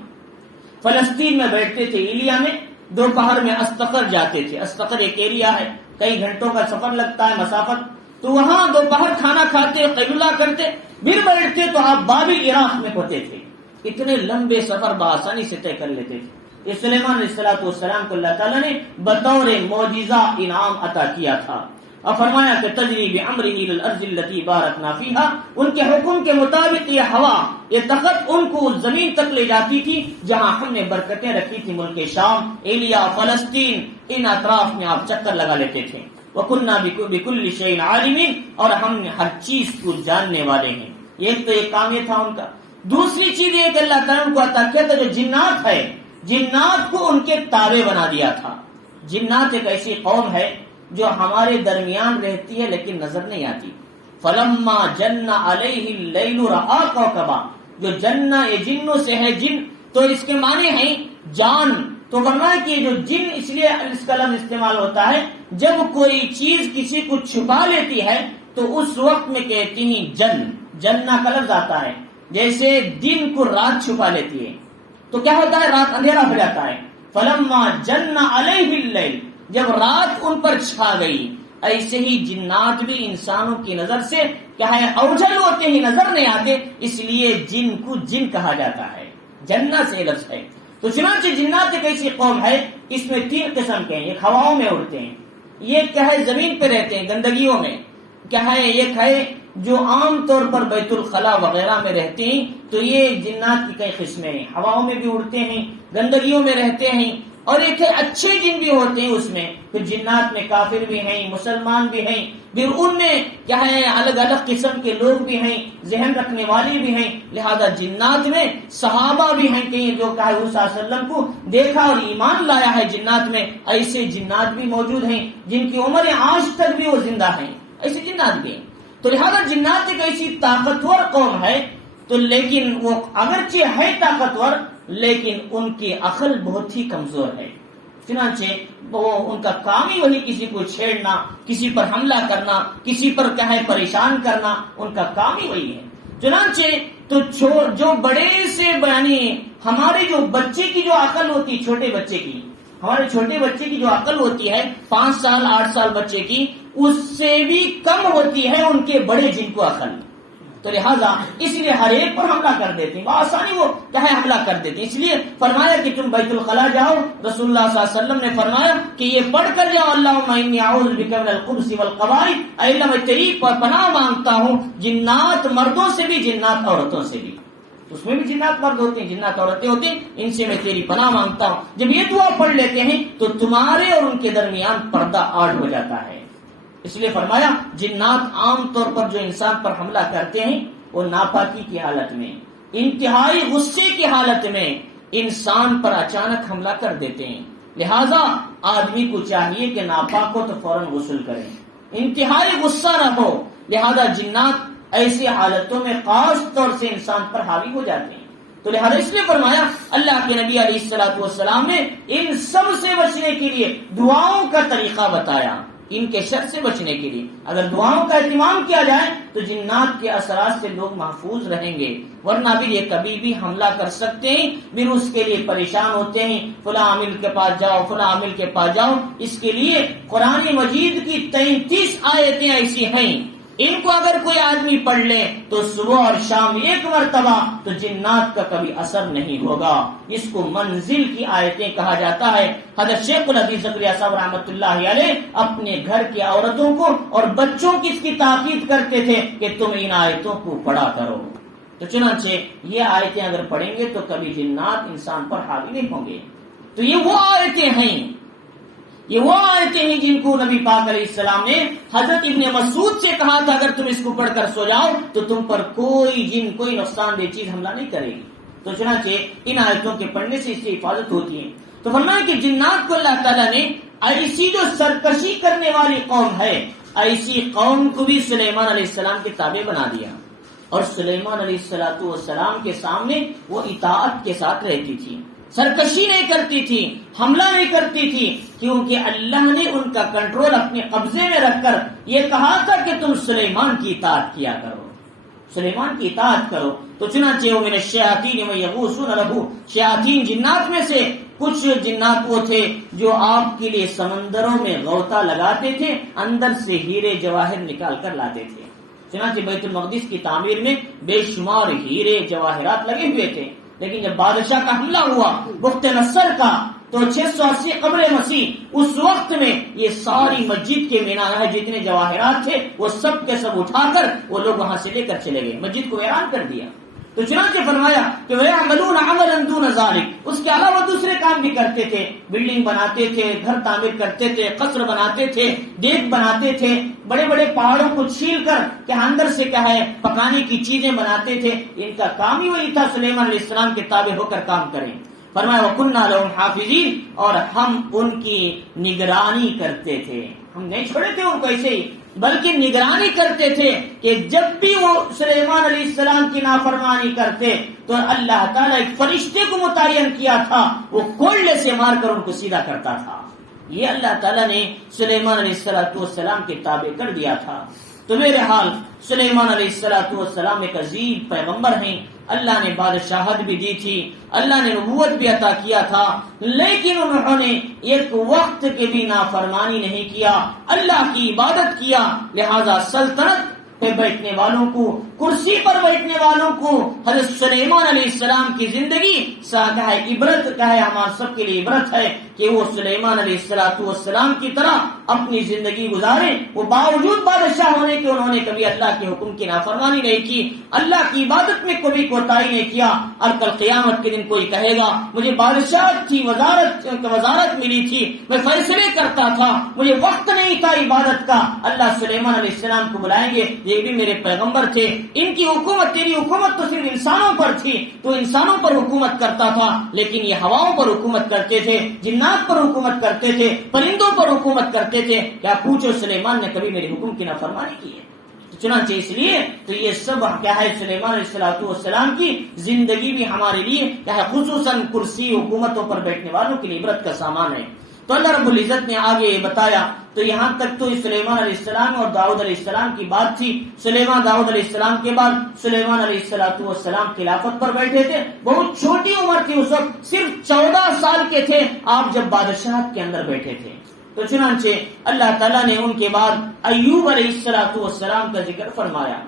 فلسطین میں بیٹھتے تھے ایلیا میں، دوپہر میں استقر جاتے تھے، استقر ایک ایریا ہے، کئی گھنٹوں کا سفر لگتا ہے مسافت، تو وہاں دوپہر کھانا کھاتے قیلولہ کرتے، پھر بیٹھتے تو آپ بابل عراق میں ہوتے تھے، اتنے لمبے سفر بآسانی سے طے کر لیتے تھے۔ یہ سلیمان علیہ السلام کو اللہ تعالیٰ نے بطور معجزہ انعام عطا کیا تھا۔ اور فرمایا کہ تجری بامرہ الی الارض التي بارکنا فیہا، ان کے حکم کے مطابق یہ ہوا، یہ تخت ان کو اس زمین تک لے جاتی تھی جہاں ہم نے برکتیں رکھی تھی، ملک شام، ایلیا، فلسطین، ان اطراف میں آپ چکر لگا لیتے تھے۔ وَكُنَّا بِكُلِّ شَيْءٍ عَالِمِينَ، اور ہم ہر چیز کو جاننے والے ہیں۔ ایک تو یہ کام یہ تھا ان کا۔ دوسری چیز یہ کہ اللہ تعالیٰ کو عطا کیا تھا، جو جنات ہے، جنات کو ان کے تابع بنا دیا تھا۔ جنات ایک ایسی قوم ہے جو ہمارے درمیان رہتی ہے لیکن نظر نہیں آتی۔ فَلَمَّا جَنَّ عَلَيْهِ اللَّيْلُ رَآ كَوْكَبًا، جو جنہ یہ جنوں سے ہے، جن تو اس کے معنی ہیں جان۔ تو فرمایا کہ جو جن اس لیے اس کا لفظ استعمال ہوتا ہے جب کوئی چیز کسی کو چھپا لیتی ہے تو اس وقت میں کہتی ہیں جن، جنہ کا لفظ آتا ہے۔ جیسے دن کو رات چھپا لیتی ہے تو کیا ہوتا ہے، رات اندھیرا ہو جاتا ہے۔ فلما جن علیہ اللیل، جب رات ان پر چھا گئی، ایسے ہی جنات بھی انسانوں کی نظر سے کیا ہے، اوجھل ہوتے ہی نظر نہیں آتے، اس لیے جن کو جن کہا جاتا ہے، جنہ سے لفظ ہے۔ تو چنانچہ جنات ایک ایسی قوم ہے، اس میں تین قسم کے ہیں۔ ایک ہواؤں میں اڑتے ہیں، یہ کیا ہے زمین پہ رہتے ہیں، گندگیوں میں کیا ہے، ایک ہے جو عام طور پر بیت الخلا وغیرہ میں رہتے ہیں، تو یہ جنات کی کئی قسمیں ہیں، ہواؤں میں بھی اڑتے ہیں، گندگیوں میں رہتے ہیں۔ اور ایک ہے اچھے جن بھی ہوتے ہیں اس میں، پھر جنات میں کافر بھی ہیں، مسلمان بھی ہیں، پھر ان میں کیا ہے الگ الگ قسم کے لوگ بھی ہیں، ذہن رکھنے والے بھی ہیں۔ لہذا جنات میں صحابہ بھی ہیں کہ جو کہ حضور صلی اللہ علیہ وسلم کو دیکھا اور ایمان لایا ہے، جنات میں ایسے جنات بھی موجود ہیں جن کی عمر آج تک بھی وہ زندہ ہیں، ایسے جنات بھی ہیں۔ تو لہذا جنات ایک ایسی طاقتور قوم ہے، تو لیکن وہ اگرچہ ہے طاقتور لیکن ان کی عقل بہت ہی کمزور ہے۔ چنانچہ وہ ان کا کام ہی وہی کسی کو چھیڑنا، کسی پر حملہ کرنا، کسی پر کیا ہے پریشان کرنا، ان کا کام ہی وہی ہے۔ چنانچہ تو جو بڑے سے یعنی ہمارے جو بچے کی جو عقل ہوتی، چھوٹے بچے کی، ہمارے چھوٹے بچے کی جو عقل ہوتی ہے 5 سال 8 سال بچے کی، اس سے بھی کم ہوتی ہے ان کے بڑے جن کو عقل۔ تو لہذا اس لیے ہر ایک پر حملہ کر دیتے ہیں، بآسانی وہ چاہے حملہ کر دیتے ہیں۔ اس لیے فرمایا کہ تم بیت الخلا جاؤ، رسول اللہ صلی اللہ علیہ وسلم نے فرمایا کہ یہ پڑھ کر جاؤ، اللہم انی اعوذ بک من الخبث والخبائث، اے اللہ میں تیری پناہ مانگتا ہوں جنات مردوں سے بھی، جنات عورتوں سے بھی۔ اس میں بھی جنات مرد ہوتے ہیں، جنات عورتیں ہوتی ہیں، ان سے میں تیری پناہ مانگتا ہوں۔ جب یہ دعا پڑھ لیتے ہیں تو تمہارے اور ان کے درمیان پردہ آڑ ہو جاتا ہے۔ اس لیے فرمایا جنات عام طور پر جو انسان پر حملہ کرتے ہیں وہ ناپاکی کی حالت میں، انتہائی غصے کی حالت میں انسان پر اچانک حملہ کر دیتے ہیں۔ لہذا آدمی کو چاہیے کہ ناپاک ہو تو فوراً غسل کریں، انتہائی غصہ نہ ہو۔ لہذا جنات ایسی حالتوں میں خاص طور سے انسان پر حاوی ہو جاتے ہیں۔ تو لہذا اس لیے فرمایا اللہ کے نبی علیہ الصلوۃ والسلام نے ان سب سے بچنے کے لیے دعاؤں کا طریقہ بتایا، ان کے شر سے بچنے کے لیے۔ اگر دعاؤں کا اہتمام کیا جائے تو جنات کے اثرات سے لوگ محفوظ رہیں گے، ورنہ بھی یہ کبھی بھی حملہ کر سکتے ہیں، پھر اس کے لیے پریشان ہوتے ہیں، فلاں عامل کے پاس جاؤ، فلاں عامل کے پاس جاؤ۔ اس کے لیے قرآن مجید کی 33 آیتیں ایسی ہیں، ان کو اگر کوئی آدمی پڑھ لے تو صبح اور شام 1 مرتبہ تو جنات کا کبھی اثر نہیں ہوگا۔ اس کو منزل کی آیتیں کہا جاتا ہے۔ حضرت شیخ الحدیث زکریا صاحب رحمۃ اللہ علیہ اپنے گھر کی عورتوں کو اور بچوں کی اس کی تاکید کرتے تھے کہ تم ان آیتوں کو پڑھا کرو۔ تو چنانچہ یہ آیتیں اگر پڑھیں گے تو کبھی جنات انسان پر حاوی نہیں ہوں گے۔ تو یہ وہ آیتیں ہیں، یہ وہ آیتیں ہیں جن کو نبی پاک علیہ السلام نے حضرت ابن مسعود سے کہا تھا اگر تم اس کو پڑھ کر سو جاؤ تو تم پر کوئی جن، کوئی نقصان دہ چیز حملہ نہیں کرے گی۔ تو چنانچہ ان آیتوں کے پڑھنے سے اس سے حفاظت ہوتی ہے۔ تو فرمایا کہ جنات کو اللہ تعالیٰ نے ایسی جو سرکشی کرنے والی قوم ہے، ایسی قوم کو بھی سلیمان علیہ السلام کے تابع بنا دیا، اور سلیمان علیہ السلام کے سامنے وہ اطاعت کے ساتھ رہتی تھی، سرکشی نہیں کرتی تھی، حملہ نہیں کرتی تھی، کیونکہ اللہ نے ان کا کنٹرول اپنے قبضے میں رکھ کر یہ کہا تھا کہ تم سلیمان کی اطاعت کیا کرو، سلیمان کی اطاعت کرو۔ تو چنانچہ وہ من الشیاطین من یغوصون لہ، شیاطین جنات میں سے کچھ جنات وہ تھے جو آپ کے لیے سمندروں میں غوطہ لگاتے تھے، اندر سے ہیرے جواہر نکال کر لاتے تھے۔ چنانچہ بیت المقدس کی تعمیر میں بے شمار ہیرے جواہرات لگے ہوئے تھے، لیکن جب بادشاہ کا حملہ ہوا بخت نصر کا، تو 680 قبر مسیح اس وقت میں یہ ساری مسجد کے مینار جتنے جواہرات تھے وہ سب کے سب اٹھا کر وہ لوگ وہاں سے لے کر چلے گئے، مسجد کو ویران کر دیا۔ تو چنانچہ فرمایا کہ وَيَعْمَلُونَ عَمَلًا دُونَ ذَلِكَ، اس کے علاوہ دوسرے کام بھی کرتے تھے، بلڈنگ بناتے تھے، گھر تعمیر کرتے تھے، قصر بناتے تھے، دیگ بناتے تھے، بڑے بڑے پہاڑوں کو چھیل کر کہ اندر سے کیا ہے پکانے کی چیزیں بناتے تھے۔ ان کا کام ہی وہی تھا سلیمان علیہ السلام کے تابع ہو کر کام کریں۔ فرمایا وَكُنَّا لَهُمْ حَافِظِينَ، اور ہم ان کی نگرانی کرتے تھے، ہم نہیں چھوڑے تھے ان کو ایسے ہی، بلکہ نگرانی کرتے تھے کہ جب بھی وہ سلیمان علیہ السلام کی نافرمانی کرتے تو اللہ تعالیٰ ایک فرشتے کو متعین کیا تھا، وہ کوڑلے سے مار کر ان کو سیدھا کرتا تھا۔ یہ اللہ تعالیٰ نے سلیمان علیہ السلام کے تابع کر دیا تھا۔ تو میرے حال سلیمان علیہ السلام ایک عظیم پیغمبر ہیں، اللہ نے بادشاہت بھی دی تھی، اللہ نے نبوت بھی عطا کیا تھا، لیکن انہوں نے ایک وقت کے بھی نافرمانی نہیں کیا، اللہ کی عبادت کیا، لہذا سلطنت پہ بیٹھنے والوں کو، کرسی پر بیٹھنے والوں کو حضرت سلیمان علیہ السلام کی زندگی کا ہے عبرت کا ہے، ہمارے سب کے لیے عبرت ہے کہ وہ سلیمان علیہ السلام کی طرح اپنی زندگی گزارے۔ وہ باوجود بادشاہ ہونے کے انہوں نے کبھی اللہ کے حکم کی نافرمانی نہیں کی، اللہ کی عبادت میں کبھی کوتاہی نہیں کیا۔ اور کل قیامت کے دن کوئی کہے گا مجھے بادشاہت تھی، وزارت ملی تھی، میں فیصلے کرتا تھا، مجھے وقت نہیں تھا عبادت کا، اللہ سلیمان علیہ السلام کو بلائیں گے یہ بھی میرے پیغمبر تھے، ان کی حکومت، تیری حکومت تو صرف انسانوں پر تھی، تو انسانوں پر حکومت کرتا تھا، لیکن یہ ہواؤں پر حکومت کرتے تھے، جنات پر حکومت کرتے تھے، پرندوں پر حکومت کرتے تھے، کیا پوچھو سلیمان نے کبھی میرے حکم کی نافرمانی کی ہے؟ چنانچہ اس لیے تو یہ سب کیا ہے سلیمان علیہ السلام کی زندگی بھی ہمارے لیے کیا ہے خصوصاً کرسی حکومتوں پر بیٹھنے والوں کے لیے عبرت کا سامان ہے۔ تو اللہ رب العزت نے آگے یہ بتایا، تو یہاں تک تو سلیمان علیہ السلام اور داؤد علیہ السلام کی بات تھی۔ داؤد علیہ السلام کے بعد سلیمان علیہ السلام خلافت پر بیٹھے تھے، بہت چھوٹی عمر تھی اس وقت، صرف 14 سال کے تھے آپ جب بادشاہت کے اندر بیٹھے تھے۔ تو چنانچہ اللہ تعالیٰ نے ان کے بعد ایوب علیہ السلام کا ذکر فرمایا۔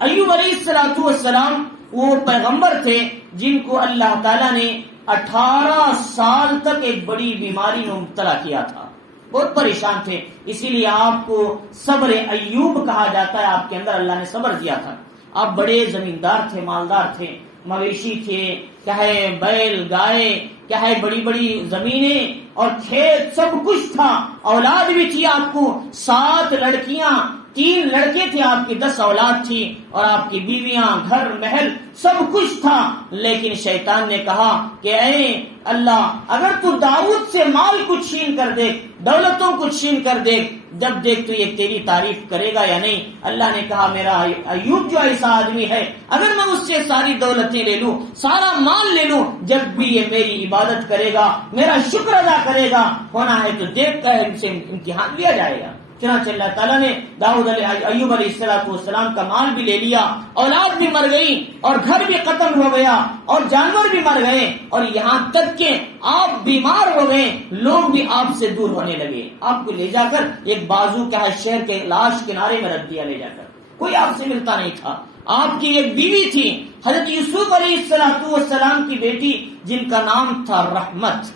ایوب علیہ السلام وہ پیغمبر تھے جن کو اللہ تعالیٰ نے 18 سال تک ایک بڑی بیماری میں مبتلا کیا تھا، بہت پریشان تھے، اسی لیے آپ کو صبر ایوب کہا جاتا ہے، آپ کے اندر اللہ نے صبر دیا تھا۔ آپ بڑے زمیندار تھے، مالدار تھے، مویشی تھے، کیا ہے بیل گائے، کیا ہے بڑی بڑی زمینیں اور کھیت، سب کچھ تھا، اولاد بھی تھی آپ کو، 7 لڑکیاں، 3 لڑکے تھے، آپ کی 10 اولاد تھی، اور آپ کی بیویاں، گھر محل سب کچھ تھا۔ لیکن شیطان نے کہا کہ اے اللہ اگر تو داؤد سے مال کو چھین کر دے، دولتوں کو چھین کر دے، جب دیکھ تو یہ تیری تعریف کرے گا یا نہیں؟ اللہ نے کہا میرا ایوب جو ایسا آدمی ہے، اگر میں اس سے ساری دولتیں لے لوں، سارا مال لے لوں، جب بھی یہ میری عبادت کرے گا، میرا شکر ادا کرے گا، ہونا ہے تو دیکھ کر ان سے امتحان لیا جائے گا۔ چنانچہ اللہ تعالیٰ نے ایوب علیہ السلام کا مال بھی لے لیا، اولاد بھی مر گئی، اور گھر بھی ختم ہو گیا، اور جانور بھی مر گئے، اور یہاں تک کہ آپ بیمار ہو گئے، لوگ بھی آپ سے دور ہونے لگے۔ آپ کو لے جا کر ایک بازو کا شہر کے لاش کنارے میں رکھ دیا، لے جا کر کوئی آپ سے ملتا نہیں تھا۔ آپ کی ایک بیوی تھی حضرت یوسف علیہ السلام کی بیٹی جن کا نام تھا رحمت،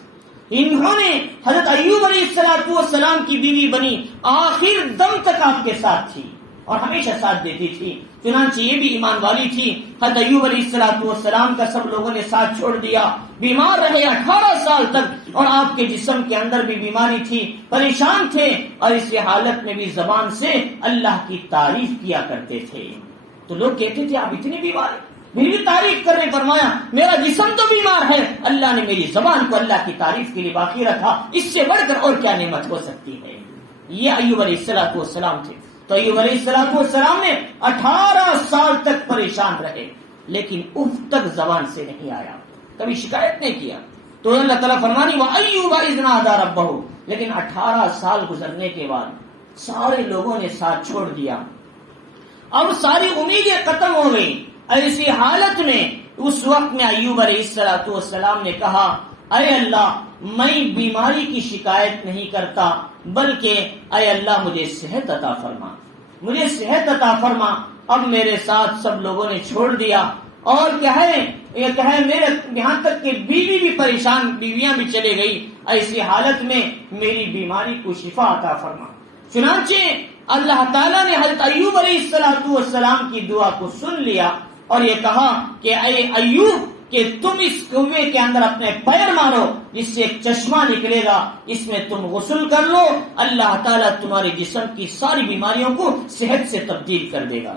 انہوں نے حضرت ایوب علیہ السلام کی بیوی بنی، آخر دم تک آپ کے ساتھ تھی اور ہمیشہ ساتھ دیتی تھی۔ چنانچہ یہ بھی ایمان والی تھی۔ حضرت ایوب علیہ السلام کا سب لوگوں نے ساتھ چھوڑ دیا، بیمار رہے 18 سال تک، اور آپ کے جسم کے اندر بھی بیماری تھی، پریشان تھے، اور اس حالت میں بھی زبان سے اللہ کی تعریف کیا کرتے تھے۔ تو لوگ کہتے تھے آپ اتنے بیمار ہیں، میری تعریف کرنے، فرمایا میرا جسم تو بیمار ہے، اللہ نے میری زبان کو اللہ کی تعریف کے لیے باقی رکھا، اس سے بڑھ کر اور کیا نعمت ہو سکتی ہے؟ یہ ایوب علیہ السلام تھے۔ تو ایوب علیہ السلام نے 18 سال تک پریشان رہے، لیکن اف تک زبان سے نہیں آیا، کبھی شکایت نہیں کیا۔ تو اللہ تعالیٰ فرمانی وَأَيُّوبَ إِذْ نَادَىٰ رَبَّهُ، لیکن 18 سال گزرنے کے بعد سارے لوگوں نے ساتھ چھوڑ دیا، اب ساری امیدیں ختم ہو گئی۔ ایسی حالت میں اس وقت میں ایوب علیہ السلام نے کہا اے اللہ میں بیماری کی شکایت نہیں کرتا، بلکہ اے اللہ مجھے صحت عطا فرما، مجھے صحت عطا فرما۔ اب میرے ساتھ سب لوگوں نے چھوڑ دیا، اور کیا ہے یہ ہے میرے یہاں تک کہ بیوی بھی پریشان، بیویاں بھی چلے گئی، ایسی حالت میں میری بیماری کو شفا عطا فرما۔ چنانچہ اللہ تعالیٰ نے حضرت ایوب علیہ السلام کی دعا کو سن لیا اور یہ کہا کہ اے ایوب کہ تم اس کنویں کے اندر اپنے پیر مارو جس سے ایک چشمہ نکلے گا، اس میں تم غسل کر لو، اللہ تعالیٰ تمہارے جسم کی ساری بیماریوں کو صحت سے تبدیل کر دے گا۔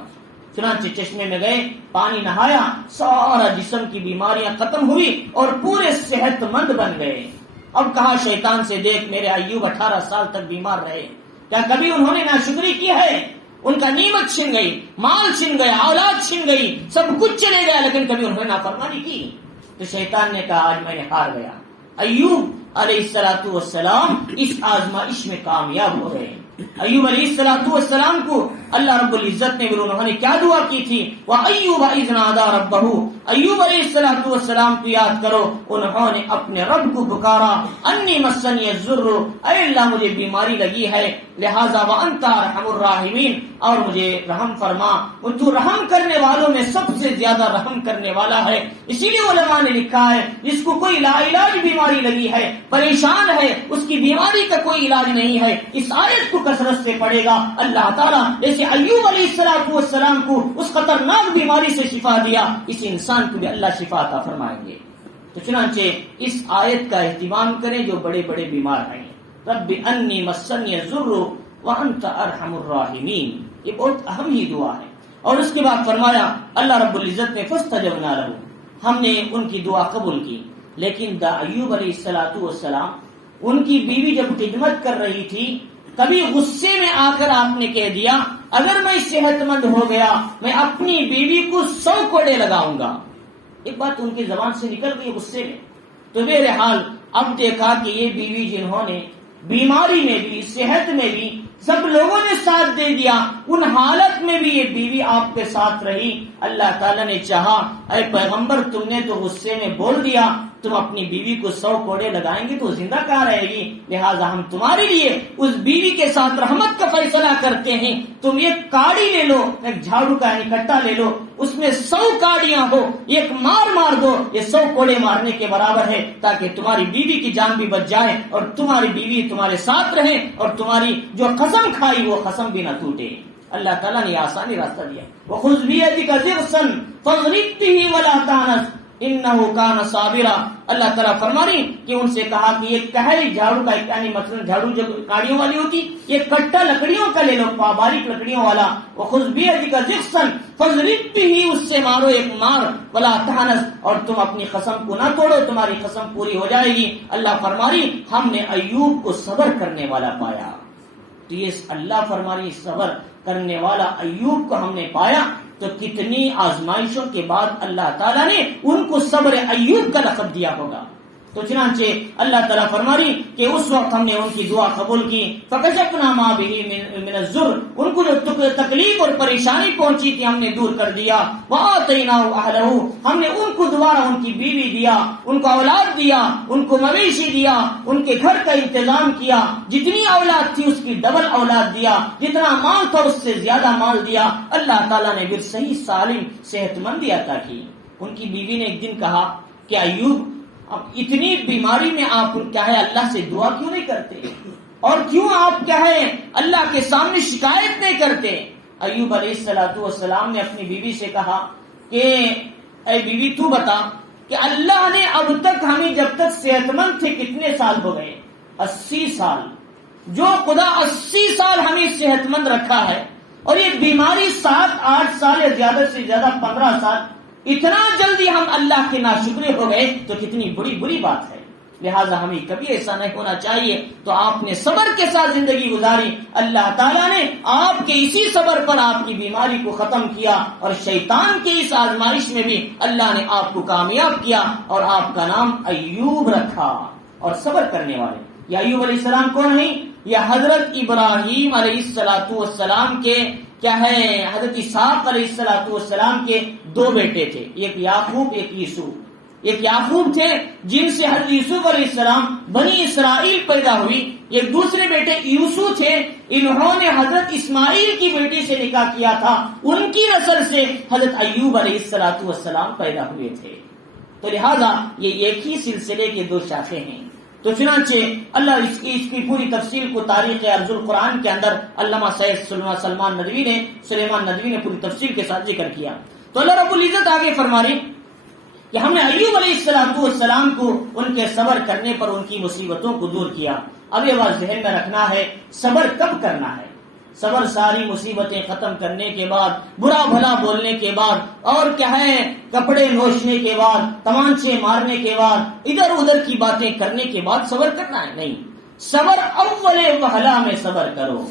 چنانچہ چشمے میں گئے، پانی نہایا، سارا جسم کی بیماریاں ختم ہوئی اور پورے صحت مند بن گئے۔ اب کہا شیطان سے، دیکھ میرے ایوب 18 سال تک بیمار رہے، کیا کبھی انہوں نے ناشکری کی ہے؟ ان کا نعمت چھن گئی، مال چھن گیا، اولاد چھن گئی، سب کچھ چلے گیا، لیکن کبھی انہوں نے نافرمانی کی؟ تو شیطان نے کہا آج میں نے ہار گیا۔ ایوب علیہ السلام اس آزمائش میں کامیاب ہو گئے۔ ایوب علیہ السلام کو اللہ رب العزت نے انہوں نے کیا دعا کی تھی؟ وَأَيُّوبَ إِذْ نَادَىٰ رَبَّهُ، ایوب علیہ السلام کو یاد کرو، انہوں نے اپنے رب کو پکارا، انی مسنی الضر، اے اللہ مجھے بیماری لگی ہے، لہذا وانت ارحم الراحمین، اور مجھے رحم فرما، تو رحم کرنے والوں میں سب سے زیادہ رحم کرنے والا ہے۔ اسی لیے علماء نے لکھا ہے جس کو کوئی لا علاج بیماری لگی ہے، پریشان ہے، اس کی بیماری کا کوئی علاج نہیں ہے، اس آیت کو کثرت سے پڑھے گا، اللہ تعالیٰ جیسے ایوب علیہ السلام کو اس خطرناک بیماری سے شفا دیا، اس انسان کو بھی اللہ شفا عطا فرمائیں گے۔ تو چنانچہ اس آیت کا اہتمام کریں جو بڑے بڑے بیمار ہیں۔ رب انی مسنی الضر وانت ارحم الراحمین، یہ بہت اہم ہی دعا ہے۔ اور اس کے بعد فرمایا اللہ رب العزت نے فاستجبنا لہ، ہم نے ان کی دعا قبول کی۔ لیکن ایوب علیہ السلام ان کی بیوی جب خدمت کر رہی تھی، کبھی غصے میں آ کر آپ نے کہہ دیا اگر میں صحت مند ہو گیا میں اپنی بیوی کو 100 کوڑے لگاؤں گا۔ ایک بات ان کی زبان سے نکل گئی غصے میں۔ تو بہرحال اب دیکھا کہ یہ بیوی جنہوں نے بیماری میں بھی صحت میں بھی سب لوگوں نے ساتھ دے دیا، ان حالت میں بھی یہ بیوی آپ کے ساتھ رہی۔ اللہ تعالیٰ نے چاہا اے پیغمبر تم نے تو غصے میں بول دیا، تم اپنی بیوی کو 100 کوڑے لگائیں گے تو زندہ کہاں رہے گی، لہٰذا ہم تمہارے لیے اس بیوی کے ساتھ رحمت کا فیصلہ کرتے ہیں، تم ایک کاڑی لے لو، ایک جھاڑو کا کٹا لے لو، اس میں 100 کاڑیاں ہو، ایک مار دو، یہ 100 کوڑے مارنے کے برابر ہے، تاکہ تمہاری بیوی کی جان بھی بچ جائے اور تمہاری بیوی تمہارے ساتھ رہے اور تمہاری جو قسم کھائی وہ قسم بھی نہ ٹوٹے۔ اللہ تعالیٰ نے آسانی راستہ دیا۔ وَخُذْ بِيَدِكَ ضِغْثًا فَاضْرِبْ بِهِ وَلَا تَحْنَثْ إِنَّهُ كَانَ صَابِرًا۔ اللہ تعالیٰ فرمانی کہ ان سے کہا کہ یہ کہری جھاڑو کا، یعنی مثلا جھاڑو جو کاڑیوں والی ہوتی، یہ کٹا لکڑیوں کا لے لو، باریک لکڑیوں والا۔ وَخُذْ بِيَدِكَ ضِغْثًا فَاضْرِبْ بِهِ، اس سے مارو ایک مار، وَلَا تَحْنَثْ، اور تم اپنی قسم کو نہ توڑو، تمہاری قسم پوری ہو جائے گی۔ اللہ فرمانی ہم نے ایوب کو صبر کرنے والا پایا۔ تو یہ اللہ فرمانی صبر کرنے والا ایوب کو ہم نے پایا، تو کتنی آزمائشوں کے بعد اللہ تعالیٰ نے ان کو صبر ایوب کا لقب دیا ہوگا۔ تو چنانچہ اللہ تعالیٰ فرمانی کہ اس وقت ہم نے ان کی دعا قبول کی، فَكَشَفْنَا مَا بِهِ مِنَ الضُّرِّ، ان کو جو تکلیف اور پریشانی پہنچی تھی ہم نے دور کر دیا۔ وَآتَيْنَاهُ أَهْلَهُ، ہم نے ان کو دوبارہ ان کی بیوی دیا، ان کو اولاد دیا، ان کو مویشی دیا، ان کے گھر کا انتظام کیا، جتنی اولاد تھی اس کی ڈبل اولاد دیا، جتنا مال تھا اس سے زیادہ مال دیا۔ اللہ تعالیٰ نے پھر صحیح سالم صحت مندی عطا کی۔ ان کی بیوی نے ایک دن کہا کہ ایوب اب اتنی بیماری میں آپ کیا ہے اللہ سے دعا کیوں نہیں کرتے، اور کیوں آپ کیا ہے اللہ کے سامنے شکایت نہیں کرتے؟ ایوب علیہ السلام نے اپنی بیوی سے کہا کہ اے بیوی تو بتا کہ اللہ نے اب تک ہمیں جب تک صحت مند تھے کتنے سال ہو گئے؟ 80 سال۔ جو خدا 80 سال ہمیں صحت مند رکھا ہے اور یہ بیماری 7-8 سال یا زیادہ سے زیادہ 15 سال، اتنا جلدی ہم اللہ کے ناشکرے ہو گئے تو کتنی بری بات ہے۔ لہٰذا ہمیں کبھی ایسا نہیں ہونا چاہیے۔ تو آپ نے صبر کے ساتھ زندگی گزاری، اللہ تعالیٰ نے آپ کے اسی صبر پر آپ کی بیماری کو ختم کیا، اور شیطان کی اس آزمائش میں بھی اللہ نے آپ کو کامیاب کیا اور آپ کا نام ایوب رکھا، اور صبر کرنے والے۔ یہ ایوب علیہ السلام کون ہیں؟ یہ حضرت ابراہیم علیہ السلام کے کیا ہے حضرت اسحاق علیہ السلام کے 2 بیٹے تھے، ایک یعقوب ایک یوسف۔ ایک یعقوب تھے جن سے حضرت یوسف علیہ السلام بنی اسرائیل پیدا ہوئی، ایک دوسرے بیٹے یوسف تھے، انہوں نے حضرت اسماعیل کی بیٹی سے نکاح کیا تھا، ان کی نسل سے حضرت ایوب علیہ السلام پیدا ہوئے تھے۔ تو لہذا یہ ایک ہی سلسلے کے دو شاخیں ہیں۔ تو چنانچہ اللہ اس کی پوری تفصیل کو تاریخ ارض القرآن کے اندر علامہ سید سلیمان ندوی نے پوری تفصیل کے ساتھ ذکر کیا۔ تو اللہ رب العزت آگے فرما رہے کہ ہم نے ایوب علیہ السلام کو ان کے صبر کرنے پر ان کی مصیبتوں کو دور کیا۔ اب یہ بات ذہن میں رکھنا ہے، صبر کب کرنا ہے؟ صبر ساری مصیبتیں ختم کرنے کے بعد، برا بھلا بولنے کے بعد، اور کیا ہے کپڑے نوچنے کے بعد، تمانچے مارنے کے بعد، ادھر ادھر کی باتیں کرنے کے بعد صبر کرنا ہے؟ نہیں، صبر اول وہلا میں صبر کرو،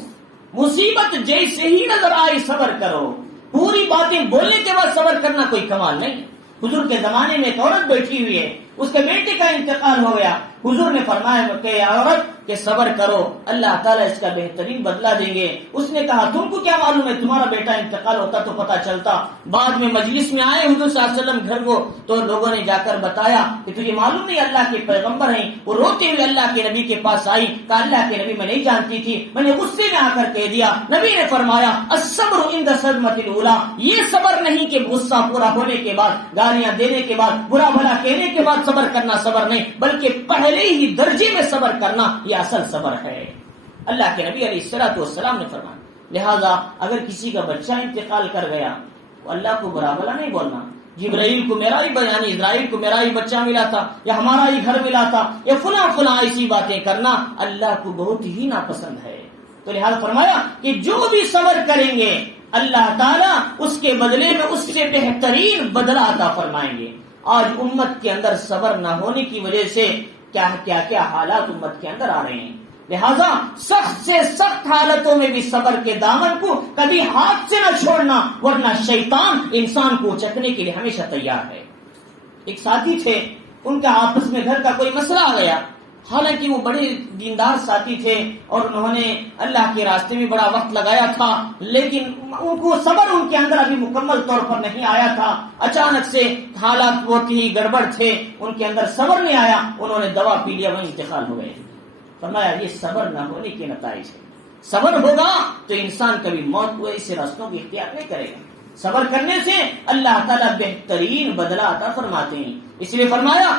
مصیبت جیسے ہی نظر آئی صبر کرو، پوری باتیں بولنے کے بعد صبر کرنا کوئی کمال نہیں۔ حضور کے زمانے میں ایک عورت بیٹھی ہوئی ہے، اس کے بیٹے کا انتقال ہو گیا، حضور نے فرمایا کہ عورت کہ صبر کرو، اللہ تعالیٰ اس کا بہترین بدلہ دیں گے۔ اس نے کہا تم کو کیا معلوم ہے، تمہارا بیٹا انتقال ہوتا تو پتا چلتا۔ بعد میں مجلس میں آئے حضور صلی اللہ علیہ وسلم گھر کو، تو لوگوں نے جا کر بتایا کہ تجھے معلوم نہیں اللہ کے پیغمبر ہیں۔ وہ روتے ہوئے اللہ کے نبی کے پاس آئی، کہا اللہ کے نبی میں نہیں جانتی تھی، میں نے غصے میں آ کر کہہ دیا۔ نبی نے فرمایا الصبر عند الصدمۃ الاولی، یہ صبر نہیں کہ غصہ پورا ہونے کے بعد، گالیاں دینے کے بعد، برا بھلا کہنے کے بعد صبر کرنا صبر نہیں، بلکہ پہلے ہی درجے میں صبر کرنا یہ اصل صبر ہے۔ اللہ کے نبی علیہ السلام نے فرمایا لہذا اگر کسی کا بچہ انتقال کر گیا تو اللہ کو برا بھلا نہیں بولنا، جبرائیل کو میرا ہی یعنی اسرائیل کو میرا ہی بچہ ملا تھا، یا ہمارا ہی گھر ملا تھا، یا فلاں ایسی باتیں کرنا اللہ کو بہت ہی ناپسند ہے۔ تو لہذا فرمایا کہ جو بھی صبر کریں گے اللہ تعالیٰ اس کے بدلے میں اس سے بہترین بدلہ عطا فرمائیں گے۔ آج امت کے اندر صبر نہ ہونے کی وجہ سے کیا حالات امت کے اندر آ رہے ہیں۔ لہذا سخت سے سخت حالتوں میں بھی صبر کے دامن کو کبھی ہاتھ سے نہ چھوڑنا، ورنہ شیطان انسان کو اچکنے کے لیے ہمیشہ تیار ہے۔ ایک ساتھی تھے، ان کا آپس میں گھر کا کوئی مسئلہ آ گیا، حالانکہ وہ بڑے دیندار ساتھی تھے اور انہوں نے اللہ کے راستے میں بڑا وقت لگایا تھا، لیکن ان کو صبر ان کے اندر ابھی مکمل طور پر نہیں آیا تھا۔ اچانک سے حالات بہت ہی گڑبڑ تھے، ان کے اندر صبر نہیں آیا، انہوں نے دوا پی لیا، وہیں انتقال ہو گئے۔ فرمایا یہ صبر نہ ہونے کے نتائج ہے۔ صبر ہوگا تو انسان کبھی موت کو ایسے راستوں کی اختیار نہیں کرے گا۔ صبر کرنے سے اللہ تعالیٰ بہترین بدلہ عطا فرماتے ہیں۔ اس لیے فرمایا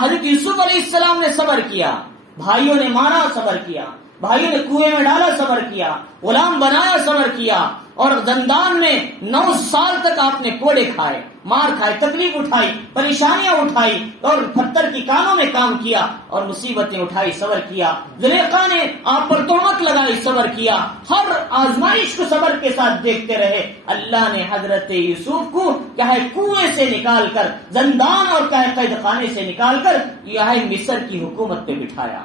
حضرت یوسف علیہ السلام نے صبر کیا، بھائیوں نے مارا صبر کیا، بھائیوں نے کنویں میں ڈالا صبر کیا، غلام بنایا صبر کیا، اور زندان میں 9 سال تک آپ نے کوڑے کھائے، مار کھائے، تکلیف اٹھائی، پریشانیاں اٹھائی، اور پتھر کی کانوں میں کام کیا اور مصیبتیں اٹھائی، صبر کیا۔ زلیخا نے آپ پر تہمت لگائی، صبر کیا۔ ہر آزمائش کو صبر کے ساتھ دیکھتے رہے۔ اللہ نے حضرت یوسف کو کیا ہے کنویں سے نکال کر، زندان اور کیا ہے قید خانے سے نکال کر یہ ہے مصر کی حکومت پہ بٹھایا۔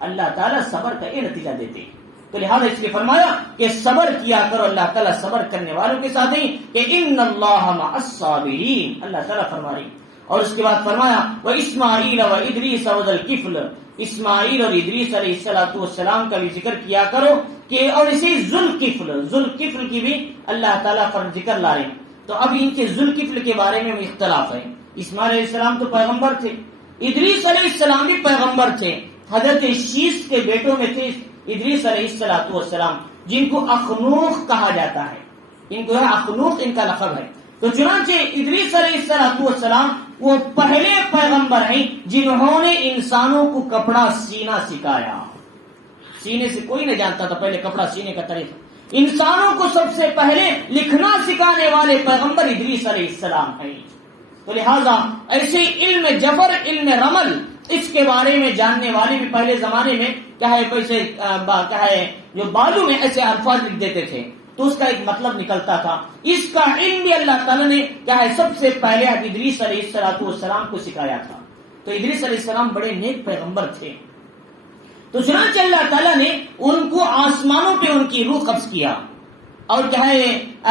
اللہ تعالیٰ صبر کا یہ نتیجہ دیتے۔ تو لہٰذا اس لیے فرمایا کہ صبر کیا کرو، اللہ تعالیٰ صبر کرنے والوں کے ساتھ ہی، کہ ان اللہ مع الصابرین، اللہ تعالیٰ فرما رہی۔ اور اس کے بعد فرمایا واسماعیل وادریس وذوالکفل، اسماعیل اور ادریس علیہ السلام کا بھی ذکر کیا کرو، کہ اور اسی ذوالکفل کی بھی اللہ تعالیٰ پر ذکر لا رہے ہیں۔ تو اب ان کے ذوالکفل کے بارے میں اختلاف ہے۔ اسماعیل علیہ السلام تو پیغمبر تھے، ادریس علیہ السلام بھی پیغمبر تھے، حضرت شیس کے بیٹوں میں تھے ادریس علیہ السلام، جن کو اخنوخ کہا جاتا ہے، ان کو اخنوخ ان کا لقب ہے۔ تو چنانچہ ادریس علیہ السلام وہ پہلے پیغمبر ہیں جنہوں نے انسانوں کو کپڑا سینا سکھایا۔ سینے سے کوئی نہیں جانتا تھا پہلے کپڑا سینے کا طریقہ، انسانوں کو سب سے پہلے لکھنا سکھانے والے پیغمبر ادریس علیہ السلام ہیں۔ تو لہذا ایسے علم جبر، علم رمل، اس کے بارے میں جاننے والے بھی پہلے زمانے میں کیا ہے جو بالوں میں ایسے الفاظ لکھ دیتے تھے تو اس کا ایک مطلب نکلتا تھا۔ اس کا علم بھی اللہ تعالیٰ نے کیا ہے سب سے پہلے ادریس علیہ السلام کو سکھایا تھا۔ تو ادریس علیہ السلام بڑے نیک پیغمبر تھے۔ تو چنانچہ اللہ تعالیٰ نے ان کو آسمانوں پہ ان کی روح قبض کیا، اور کیا ہے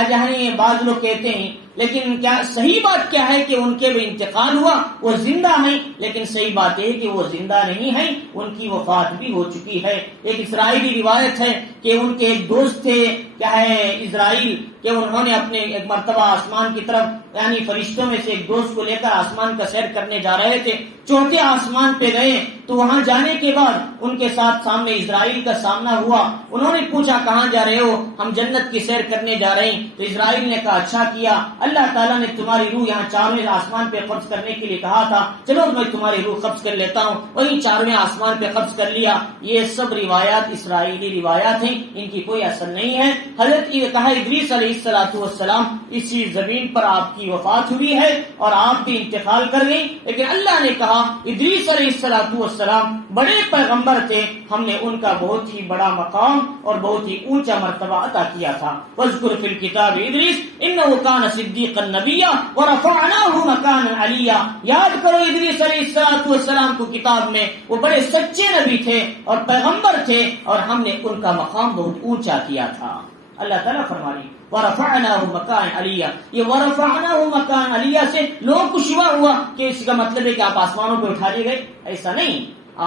یعنی بعض لوگ کہتے ہیں، لیکن کیا صحیح بات کیا ہے کہ ان کے بھی انتقال ہوا، وہ زندہ ہیں، لیکن صحیح بات یہ ہے کہ وہ زندہ نہیں ہیں، ان کی وفات بھی ہو چکی ہے۔ ایک اسرائیلی روایت ہے کہ ان کے ایک دوست تھے، کیا ہے اسرائیل، کہ انہوں نے اپنے ایک مرتبہ آسمان کی طرف، یعنی فرشتوں میں سے ایک دوست کو لے کر آسمان کا سیر کرنے جا رہے تھے، چوتھے آسمان پہ گئے تو وہاں جانے کے بعد ان کے ساتھ سامنے اسرائیل کا سامنا ہوا۔ انہوں نے پوچھا کہاں جا رہے ہو؟ ہم جنت کی سیر کرنے جا رہے ہیں۔ تو اسرائیل نے کہا اچھا کیا، اللہ تعالیٰ نے تمہاری روح یہاں چارویں آسمان پہ قبض کرنے کے لیے کہا تھا، چلو میں تمہاری روح قبض کر لیتا ہوں، وہی چارویں آسمان پہ قبض کر لیا۔ یہ سب روایات اسرائیلی روایات ہیں، ان کی کوئی اصل نہیں ہے۔ حضرت یہ کہا ادریس علیہ السلام اسی زمین پر آپ کی وفات ہوئی ہے اور آپ بھی انتقال کر گئی، لیکن اللہ نے کہا ادریس علیہ السلام بڑے پیغمبر تھے، ہم نے ان کا بہت ہی بڑا مقام اور بہت ہی اونچا مرتبہ عطا کیا تھا۔ وَاذْكُرْ فِي الْكِتَابِ إِدْرِيسَ إِنَّهُ كَانَ صِدِّيقًا نَبِيًّا وَرَفَعْنَاهُ مَكَانًا عَلِيًّا۔ یاد کرو ادریس علیہ السلام کو کتاب میں، وہ بڑے سچے نبی تھے اور پیغمبر تھے، اور ہم نے ان کا مقام بہت اونچا کیا تھا۔ اللہ تعالیٰ فرمائے وَرَفَعْنَاهُ مَكَانًا عَلِيًّا، یہ وَرَفَعْنَاهُ مَكَانًا عَلِيًّا سے لوگوں کو شبہ ہوا کہ اس کا مطلب ہے کہ آپ آسمانوں پہ اٹھا لیے گئے، ایسا نہیں،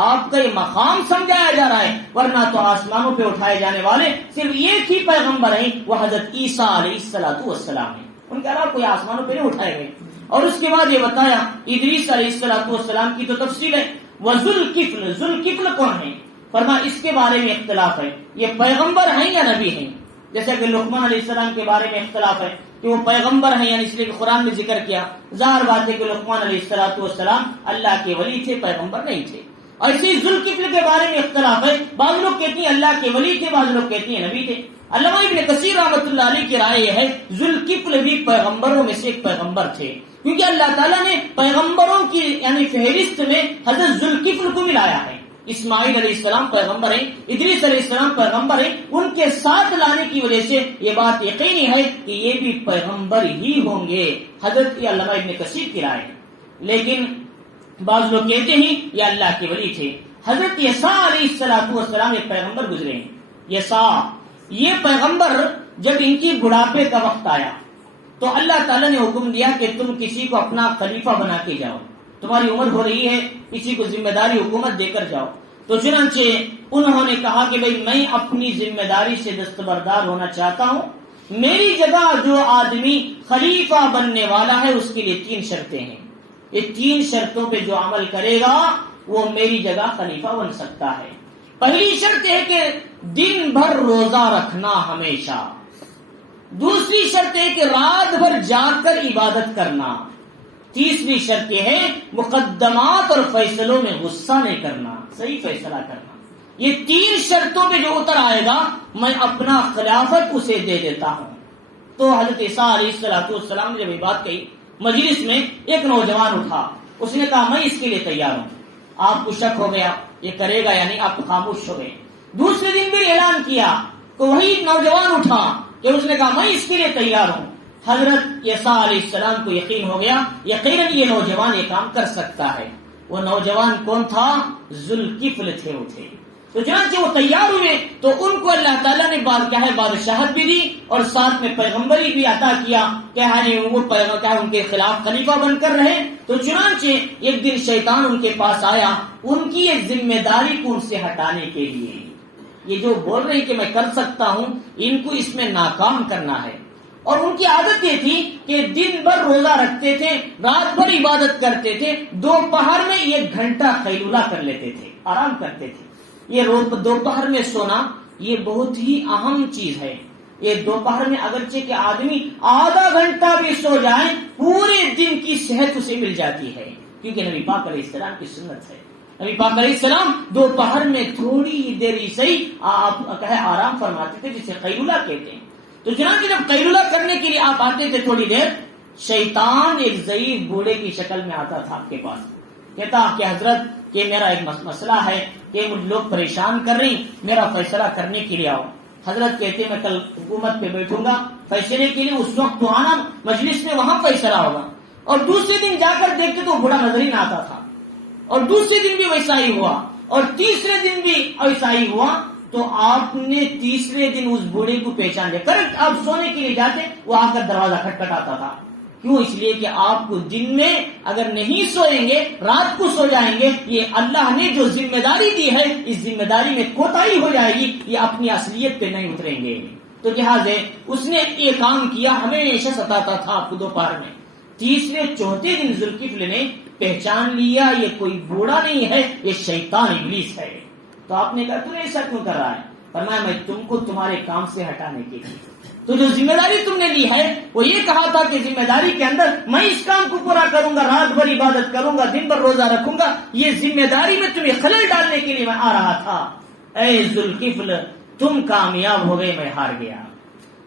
آپ کا یہ مقام سمجھایا جا رہا ہے، ورنہ تو آسمانوں پہ اٹھائے جانے والے صرف ایک ہی پیغمبر ہیں، وہ حضرت عیسیٰ علیہ السلام ہیں، ان کے علاوہ کوئی آسمانوں پہ نہیں اٹھائے گئے۔ اور اس کے بعد یہ بتایا ادریس علیہ السلام کی تو تفصیل ہے۔ وذوالکفل، ذوالکفل کون ہے؟ فرمایا اس کے بارے میں اختلاف ہے، یہ پیغمبر ہیں یا نبی ہیں؟ جیسا کہ لقمان علیہ السلام کے بارے میں اختلاف ہے کہ وہ پیغمبر ہیں، یعنی اس لیے کہ قرآن میں ذکر کیا، ظاہر بات ہے کہ لقمان علیہ السلام اللہ کے ولی تھے، پیغمبر نہیں تھے۔ اور اسی ذوالکفل کے بارے میں اختلاف ہے، بعض لوگ کہتے ہیں اللہ کے ولی تھے، بعض لوگ کہتے ہیں نبی تھے۔ علامہ ابن کثیر رحمۃ اللہ علیہ کی رائے یہ ہے ذوالکفل بھی پیغمبروں میں سے ایک پیغمبر تھے، کیونکہ اللہ تعالیٰ نے پیغمبروں کی یعنی فہرست میں حضرت ذوالکفل کو ملایا ہے۔ اسماعیل علیہ السلام پیغمبر ہیں، ادریس علیہ السلام پیغمبر ہیں، ان کے ساتھ لانے کی وجہ سے یہ بات یقینی ہے کہ یہ بھی پیغمبر ہی ہوں گے، حضرت علامہ ابن کثیر کی رائے۔ لیکن بعض لوگ کہتے ہیں یہ اللہ کے ولی تھے۔ حضرت یسوع علیہ السلام ایک پیغمبر گزرے ہیں، یسوع یہ پیغمبر جب ان کی بڑھاپے کا وقت آیا تو اللہ تعالیٰ نے حکم دیا کہ تم کسی کو اپنا خلیفہ بنا کے جاؤ، تمہاری عمر ہو رہی ہے، کسی کو ذمہ داری حکومت دے کر جاؤ۔ تو چنانچہ انہوں نے کہا کہ بھئی میں اپنی ذمہ داری سے دستبردار ہونا چاہتا ہوں، میری جگہ جو آدمی خلیفہ بننے والا ہے اس کے لیے 3 شرطیں ہیں، یہ 3 شرطوں پہ جو عمل کرے گا وہ میری جگہ خلیفہ بن سکتا ہے۔ پہلی شرط ہے کہ دن بھر روزہ رکھنا ہمیشہ، دوسری شرط ہے کہ رات بھر جاگ کر عبادت کرنا، تیسری شرط یہ ہے مقدمات اور فیصلوں میں غصہ نہیں کرنا، صحیح فیصلہ کرنا۔ یہ 3 شرطوں پہ جو اتر آئے گا میں اپنا خلافت اسے دے دیتا ہوں۔ تو حضرت عیسیٰ علیہ السلام نے جب یہ بات کہی، مجلس میں ایک نوجوان اٹھا، اس نے کہا میں اس کے لیے تیار ہوں۔ آپ کو شک ہو گیا یہ کرے گا یعنی آپ خاموش ہو گئے۔ دوسرے دن بھی اعلان کیا تو وہی نوجوان اٹھا کہ اس نے کہا میں اس کے لیے تیار ہوں۔ حضرت عیسیٰ علیہ السلام کو یقین ہو گیا یقیناً یہ نوجوان یہ کام کر سکتا ہے۔ وہ نوجوان کون تھا؟ ذوالکفل تھے وہ تھے۔ تو چنانچہ وہ تیار ہوئے تو ان کو اللہ تعالیٰ نے بادشاہت بھی دی اور ساتھ میں پیغمبری بھی عطا کیا کہ وہ ان کے خلاف خلیفہ بن کر رہے۔ تو چنانچہ ایک دن شیطان ان کے پاس آیا ان کی ایک ذمہ داری کو ان سے ہٹانے کے لیے، یہ جو بول رہے ہیں کہ میں کر سکتا ہوں ان کو اس میں ناکام کرنا ہے۔ اور ان کی عادت یہ تھی کہ دن بھر روزہ رکھتے تھے، رات بھر عبادت کرتے تھے، دوپہر میں 1 گھنٹہ قیلولہ کر لیتے تھے، آرام کرتے تھے۔ یہ دوپہر میں سونا یہ بہت ہی اہم چیز ہے۔ یہ دوپہر میں اگرچہ کہ آدمی آدھا گھنٹہ بھی سو جائے پورے دن کی صحت اسے مل جاتی ہے، کیونکہ نبی پاک علیہ السلام کی سنت ہے۔ نبی پاک علیہ السلام دوپہر میں تھوڑی ہی دیر ہی آپ آرام فرماتے تھے، جسے قیلولہ کہتے ہیں۔ تو چنانچہ جب قیلولہ کرنے کے لیے آپ آتے تھے تھوڑی دیر، شیطان ایک ضعیف بوڑھے کی شکل میں آتا تھا آپ کے پاس، کہتا کہ حضرت کہ میرا ایک مسئلہ ہے کہ مجھ لوگ پریشان کر رہی، میرا فیصلہ کرنے کے لیے آؤ۔ حضرت کہتے میں کل حکومت پہ بیٹھوں گا فیصلے کے لیے، اس وقت تو آنا مجلس میں، وہاں فیصلہ ہوگا۔ اور دوسرے دن جا کر دیکھتے تو بوڑھا نظر ہی نہ آتا تھا، اور دوسرے دن بھی ویسا ہی ہوا، اور تیسرے دن بھی ایسا ہی ہوا۔ تو آپ نے تیسرے دن اس بوڑھے کو پہچان لیا. کریکٹ آپ سونے کے لیے جاتے, وہ آ کر دروازہ کھٹکھٹاتا تھا. کیوں؟ اس لیے کہ آپ کو دن میں اگر نہیں سوئیں گے, رات کو سو جائیں گے, یہ اللہ نے جو ذمہ داری دی ہے اس ذمہ داری میں کوتاہی ہو جائے گی, یہ اپنی اصلیت پہ نہیں اتریں گے. تو لہٰذا اس نے یہ کام کیا, ہمیشہ ستاتا تھا آپ کو دوپہر میں. تیسرے چوتھے دن ذوالکفل نے پہچان لیا یہ کوئی بوڑھا نہیں ہے, یہ شیطان ابلیس ہے. تو آپ نے کہا تو نے ایسا کیوں کر رہا ہے؟ فرمایا میں تم کو تمہارے کام سے ہٹانے کے لیے. تو جو ذمہ داری تم نے لی ہے وہ یہ کہا تھا کہ ذمہ داری کے اندر میں اس کام کو پورا کروں گا, رات بھر عبادت کروں گا, دن بھر روزہ رکھوں گا, یہ ذمہ داری میں تمہیں خلل ڈالنے کے لیے میں آ رہا تھا. اے ذوالکفل تم کامیاب ہو گئے, میں ہار گیا.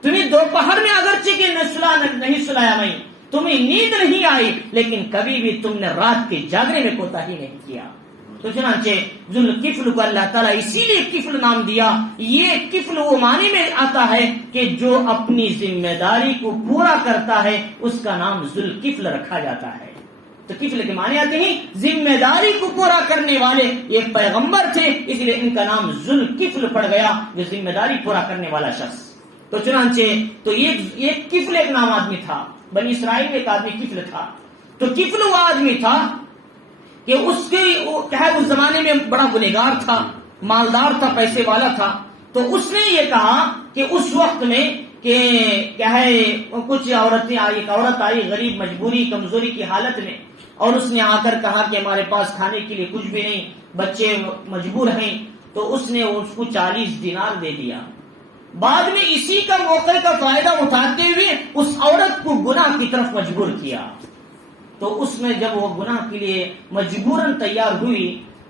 تمہیں دوپہر میں اگرچہ کہ نہیں سلایا, میں تمہیں نیند نہیں آئی, لیکن کبھی بھی تم نے رات کے جاگنے میں کوتاہی نہیں کیا. تو چنانچہ ذوالکفل کو اللہ تعالیٰ اسی لیے کفل نام دیا. یہ کفل وہ معنی میں آتا ہے کہ جو اپنی ذمہ داری کو پورا کرتا ہے اس کا نام ذوالکفل رکھا جاتا ہے. تو کفل کے معنی آتے ہیں ذمہ داری کو پورا کرنے والے. ایک پیغمبر تھے اس لیے ان کا نام ذوالکفل پڑ گیا, جو ذمہ داری پورا کرنے والا شخص. تو چنانچہ تو یہ کفل ایک نام آدمی تھا, بنی اسرائیل میں ایک آدمی کفل تھا. تو کفل وہ آدمی تھا کہ اس کے کیا ہے اس زمانے میں بڑا گنہگار تھا, مالدار تھا, پیسے والا تھا. تو اس نے یہ کہا کہ اس وقت میں کہ کیا ہے کچھ عورتیں آئی, ایک عورت آئی غریب, مجبوری, کمزوری کی حالت میں, اور اس نے آ کر کہا کہ ہمارے پاس کھانے کے لیے کچھ بھی نہیں, بچے مجبور ہیں. تو اس نے اس کو 40 دینار دے دیا. بعد میں اسی کا موقع کا فائدہ اٹھاتے ہوئے اس عورت کو گناہ کی طرف مجبور کیا. تو اس میں جب وہ گناہ کے لیے مجبوراً تیار ہوئی,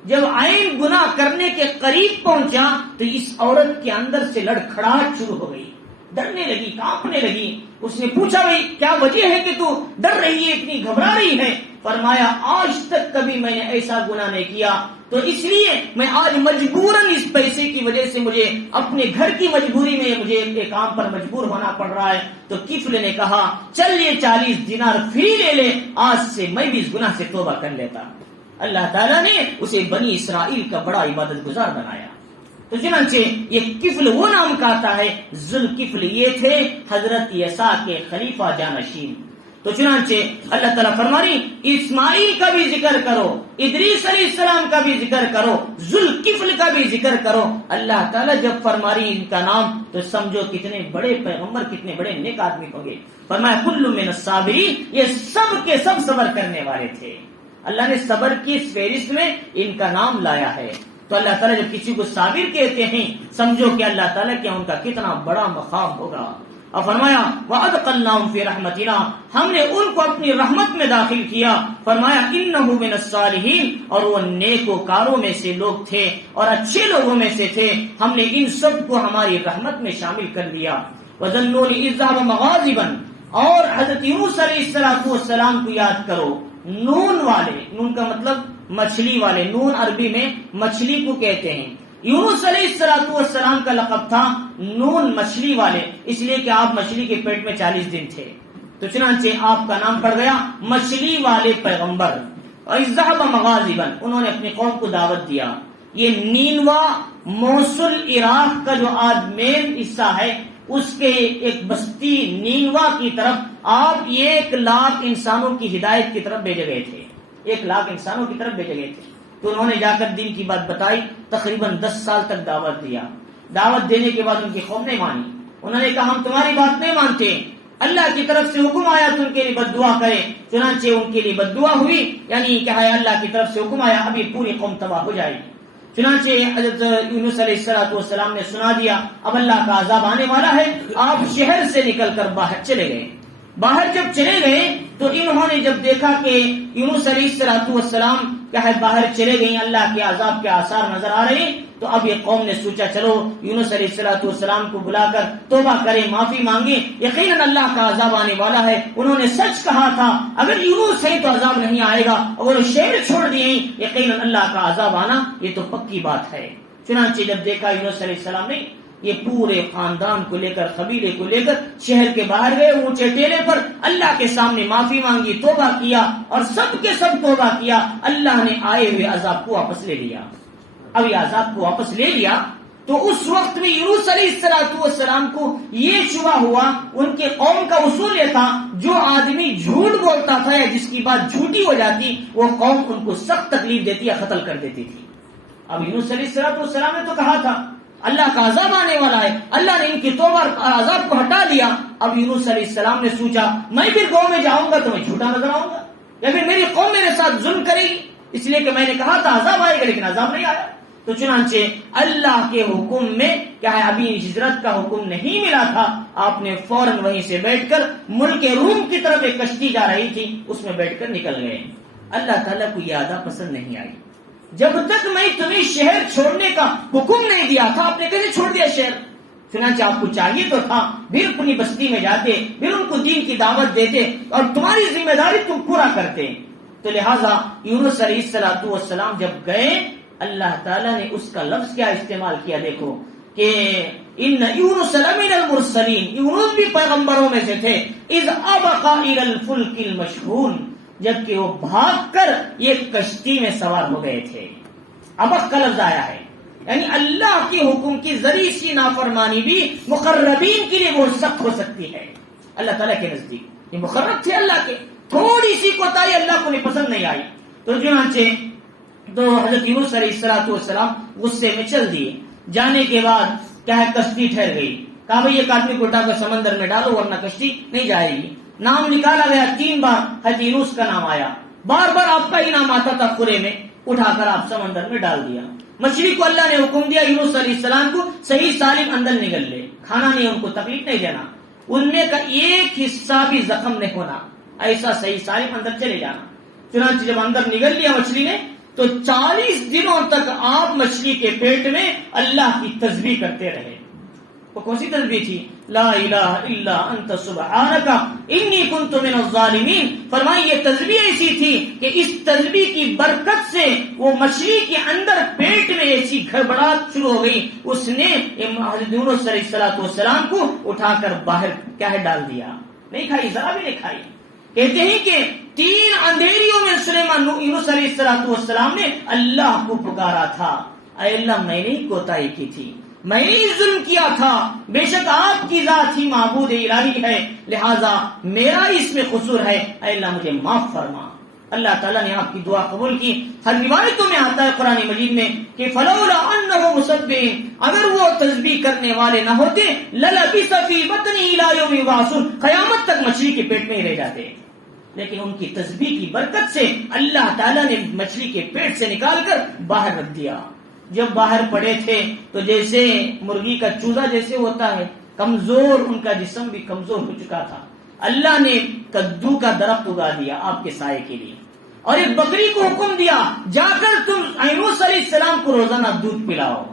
جب عین گناہ کرنے کے قریب پہنچا تو اس عورت کے اندر سے لڑکھڑاہٹ شروع ہو گئی, ڈرنے لگی, کانپنے لگی. اس نے پوچھا بھائی کیا وجہ ہے کہ تو ڈر رہی ہے, اتنی گھبرا رہی ہے؟ فرمایا آج تک کبھی میں نے ایسا گناہ نہیں کیا, تو اس لیے میں آج مجبوراً اس پیسے کی وجہ سے مجھے اپنے گھر کی مجبوری میں مجھے ایک کام پر مجبور ہونا پڑ رہا ہے. تو کفل نے کہا چل یہ 40 دینار فری لے لے, آج سے میں بھی اس گناہ سے توبہ کر لیتا. اللہ تعالیٰ نے اسے بنی اسرائیل کا بڑا عبادت گزار بنایا. تو چنانچہ یہ کفل وہ نام کا آتا ہے. ذوالکفل یہ تھے حضرت یسع کے خلیفہ جانشین. تو چنانچہ اللہ تعالیٰ فرمانی اسماعیل کا بھی ذکر کرو, ادریس علیہ السلام کا بھی ذکر کرو, ذوالکفل کا بھی ذکر کرو. اللہ تعالیٰ جب فرماری ان کا نام تو سمجھو کتنے بڑے پیغمبر, کتنے بڑے نیک آدمی ہوں گے. فرمایا کل من الصابرین, یہ سب کے سب صبر کرنے والے تھے. اللہ نے صبر کی اس فہرست میں ان کا نام لایا ہے. تو اللہ تعالیٰ جب کسی کو صابر کہتے ہیں سمجھو کہ اللہ تعالیٰ کیا ان کا کتنا بڑا مقام ہوگا. اور فرمایا وَأَدْخَلْنَاهُمْ فِي رَحْمَتِنَا, ہم نے ان کو اپنی رحمت میں داخل کیا. فرمایا إِنَّهُ مِنَ الصَّالِحِينَ, اور وہ نیکوکاروں میں سے لوگ تھے اور اچھے لوگوں میں سے تھے. ہم نے ان سب کو ہماری رحمت میں شامل کر لیا. وَظَنُّونِ إِذْ ذَهَبَ مَغَاضِبًا, اور حضرت یونس علیہ السلام کو یاد کرو. نون والے, نون کا مطلب مچھلی والے, نون عربی میں مچھلی کو کہتے ہیں. یونس علیہ السلام کا لقب تھا نون, مچھلی والے, اس لیے کہ آپ مچھلی کے پیٹ میں 40 دن تھے. تو چنانچہ آپ کا نام پڑ گیا مچھلی والے پیغمبر. اور ذهب مغاضبا, انہوں نے اپنی قوم کو دعوت دیا. یہ نینوا موصل عراق کا جو آج مین حصہ ہے اس کے ایک بستی نینوا کی طرف آپ 1 لاکھ انسانوں کی ہدایت کی طرف بھیجے گئے تھے. 1 لاکھ انسانوں کی طرف بھیجے گئے تھے. تو انہوں نے جا کر دین کی بات بتائی, تقریباً 10 سال تک دعوت دیا. دعوت دینے کے بعد ان کی قوم نہیں مانی. انہوں نے کہا ہم تمہاری بات نہیں مانتے, اللہ کی طرف سے حکم آیا تو ان کے لیے بد دعا کرے. چنانچہ ان کے لیے بد دعا ہوئی, یعنی کیا ہے اللہ کی طرف سے حکم آیا ابھی پوری قوم تباہ ہو جائے گی. چنانچہ حضرت یونس علیہ السلام نے سنا دیا اب اللہ کا عذاب آنے والا ہے, آپ شہر سے نکل کر باہر چلے گئے. باہر جب چلے گئے تو انہوں نے جب دیکھا کہ یونس علیہ السلام کیا ہے باہر چلے گئے, اللہ کے عذاب کے آثار نظر آ رہے ہیں. تو اب یہ قوم نے سوچا چلو یونس علیہ السلام کو بلا کر توبہ کریں, معافی مانگیں, یقیناً اللہ کا عذاب آنے والا ہے. انہوں نے سچ کہا تھا, اگر یونس ہے تو عذاب نہیں آئے گا, اگر شہر چھوڑ دیے یقیناً اللہ کا عذاب آنا یہ تو پکی بات ہے. چنانچہ جب دیکھا یونس علیہ السلام نے, یہ پورے خاندان کو لے کر, قبیلے کو لے کر شہر کے باہر گئے, اونچے ٹیلے پر اللہ کے سامنے معافی مانگی, توبہ کیا, اور سب کے سب توبہ کیا. اللہ نے آئے ہوئے عذاب کو واپس لے لیا. اب یہ عذاب کو واپس لے لیا تو اس وقت میں یونس علیہ السلام کو یہ شبہ ہوا، ان کے قوم کا اصول یہ تھا جو آدمی جھوٹ بولتا تھا یا جس کی بات جھوٹی ہو جاتی وہ قوم ان کو سخت تکلیف دیتی یا قتل کر دیتی تھی۔ اب یونس علیہ السلام نے تو کہا تھا اللہ کا عذاب آنے والا ہے، اللہ نے ان کی توبہ اور عذاب کو ہٹا دیا۔ اب یونس علیہ السلام نے سوچا میں پھر قوم میں جاؤں گا تو میں جھوٹا نظر آؤں گا، یا پھر میری قوم میرے ساتھ ظلم کرے گی، اس لیے کہ میں نے کہا تھا عذاب آئے گا لیکن عذاب نہیں آیا۔ تو چنانچہ اللہ کے حکم میں کیا ہے، ابھی ہجرت کا حکم نہیں ملا تھا، آپ نے فوراً وہیں سے بیٹھ کر ملک روم کی طرف ایک کشتی جا رہی تھی اس میں بیٹھ کر نکل گئے۔ اللہ تعالیٰ کو یہ عادت پسند نہیں آئی، جب تک میں تمہیں شہر چھوڑنے کا حکم نہیں دیا تھا آپ نے کیسے چھوڑ دیا شہر؟ چنانچہ آپ کو چاہیے تو تھا پھر اپنی بستی میں جاتے، پھر ان کو دین کی دعوت دیتے اور تمہاری ذمہ داری تم پورا کرتے۔ تو لہٰذا یونس علیہ السلام جب گئے، اللہ تعالیٰ نے اس کا لفظ کیا استعمال کیا دیکھو کہ ان یونس لمن المرسلین، یونس بھی پیغمبروں میں سے تھے، اذ ابق الى الفلک المشحون، جبکہ وہ بھاگ کر یہ کشتی میں سوار ہو گئے تھے۔ ابق کا لفظ آیا ہے، یعنی اللہ کے حکم کی ذریع سی نافرمانی بھی مقربین کے لیے بہت سخت ہو سکتی ہے۔ اللہ تعالیٰ کے نزدیک یہ مقرب تھے اللہ کے، تھوڑی سی کوتاہی اللہ کو پسند نہیں آئی۔ تو چنانچہ تو حضرت یونس علیہ السلام غصے میں چل دیے، جانے کے بعد کیا ہے کشتی ٹھہر گئی، کہا بھئی ایک آدمی کو اٹھا کر سمندر میں ڈالو ورنہ کشتی نہیں جائے گی۔ نام نکالا گیا، 3 بار حضرت یونس کا نام آیا، بار بار آپ کا ہی نام آتا تھا قرے میں، اٹھا کر آپ سمندر میں ڈال دیا۔ مچھلی کو اللہ نے حکم دیا یونس علیہ السلام کو صحیح سالم اندر نگل لے، کھانا نہیں، ان کو تکلیف نہیں دینا، ان میں کا ایک حصہ بھی زخم نہیں ہونا، ایسا صحیح سالم اندر چلے جانا۔ چنانچہ جب اندر نگل لیا مچھلی نے تو 40 دنوں تک آپ مچھلی کے پیٹ میں اللہ کی تسبیح کرتے رہے۔ وہ کون سی تسبیح تھی؟ لا الہ الا انت سبحانک انی کنت من الظالمین۔ فرمائی یہ تسبیح ایسی تھی کہ اس تسبیح کی برکت سے وہ مچھلی کے اندر پیٹ میں ایسی گھبراہٹ شروع ہو گئی، اس نے حضرت یونس علیہ السلام کو اٹھا کر باہر کیا ہے ڈال دیا، نہیں کھائی، ذرا بھی نہیں کھائی۔ کہتے ہیں کہ 3 اندھیریوں میں یونس علیہ السلام نے اللہ کو پکارا تھا، اے اللہ میں نے کوتاہی کی تھی، میں نے ظلم کیا تھا، بے شک آپ کی ذات ہی معبود الہی ہے، لہذا میرا اس میں قصور ہے، اے اللہ مجھے معاف فرما۔ اللہ تعالیٰ نے آپ کی دعا قبول کی۔ ہر روایتوں میں آتا ہے قرآن مجید میں کہ فلولا انہ مسبح، اگر وہ تسبیح کرنے والے نہ ہوتے للبث فی بطنہ الی یوم یبعثون، قیامت تک مچھلی کے پیٹ میں ہی رہ جاتے، لیکن ان کی تسبیح کی برکت سے اللہ تعالیٰ نے مچھلی کے پیٹ سے نکال کر باہر رکھ دیا۔ جب باہر پڑے تھے تو جیسے مرغی کا چوزا جیسے ہوتا ہے کمزور، ان کا جسم بھی کمزور ہو چکا تھا، اللہ نے کدو کا درخت اگا دیا آپ کے سائے کے لیے، اور ایک بکری کو حکم دیا جا کر تم یونس علیہ السلام کو روزانہ دودھ پلاؤ۔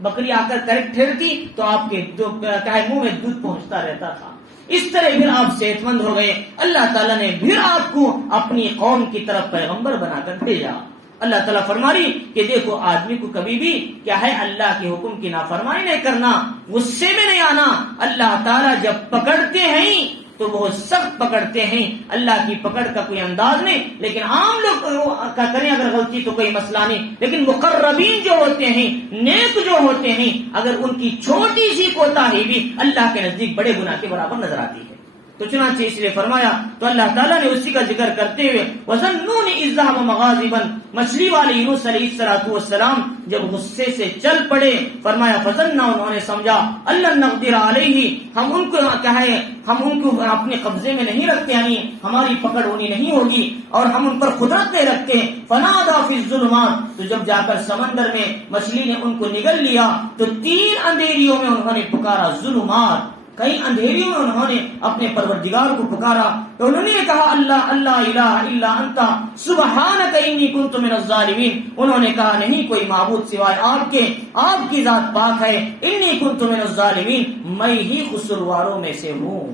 بکری آ کر کریکٹ ٹھہرتی تو آپ کے منہ میں دودھ پہنچتا رہتا تھا۔ اس طرح پھر آپ صحت مند ہو گئے، اللہ تعالیٰ نے پھر آپ کو اپنی قوم کی طرف پیغمبر بنا کر بھیجا۔ اللہ تعالیٰ فرما رہی کہ دیکھو آدمی کو کبھی بھی کیا ہے اللہ کے حکم کی نافرمانی نہیں کرنا، غصے میں نہیں آنا۔ اللہ تعالیٰ جب پکڑتے ہیں تو بہت سخت پکڑتے ہیں، اللہ کی پکڑ کا کوئی انداز نہیں، لیکن عام لوگ کا کریں اگر غلطی تو کوئی مسئلہ نہیں، لیکن مقربین جو ہوتے ہیں، نیک جو ہوتے ہیں، اگر ان کی چھوٹی سی کوتاہی بھی اللہ کے نزدیک بڑے گناہ کے برابر نظر آتی ہے۔ تو چنانچہ اس لیے فرمایا، تو اللہ تعالیٰ نے اسی کا ذکر کرتے ہوئے وَظَنُّونِ إِذْ ذَهَبَ مَغَاضِبًا، مچھلی والے یونس علیہ السلام جب غصے سے چل پڑے، فرمایا فَظَنَّا، انہوں نے سمجھا اللہ نقدر علیہ، ہم ان کو کہے ہم ان کو اپنے قبضے میں نہیں رکھتے، یعنی ہماری پکڑ ہونی نہیں ہوگی اور ہم ان پر قدرت نہیں رکھتے۔ فَنَادَا فِي الظُّلُمَاتِ، تو جب جا کر سمندر میں مچھلی نے ان کو نگل لیا تو 3 اندھیریوں میں انہوں نے پکارا، ظلمات، کئی اندھیریوں میں انہوں نے اپنے پروردگار کو پکارا، تو انہوں نے کہا اللہ اللہ الہ الا انت سبحانک انی کنت من الظالمین، انہوں نے کہا نہیں کوئی معبود سوائے آپ کے، آپ کی ذات پاک ہے، انی کنت من الظالمین، میں ہی قصورواروں میں سے ہوں۔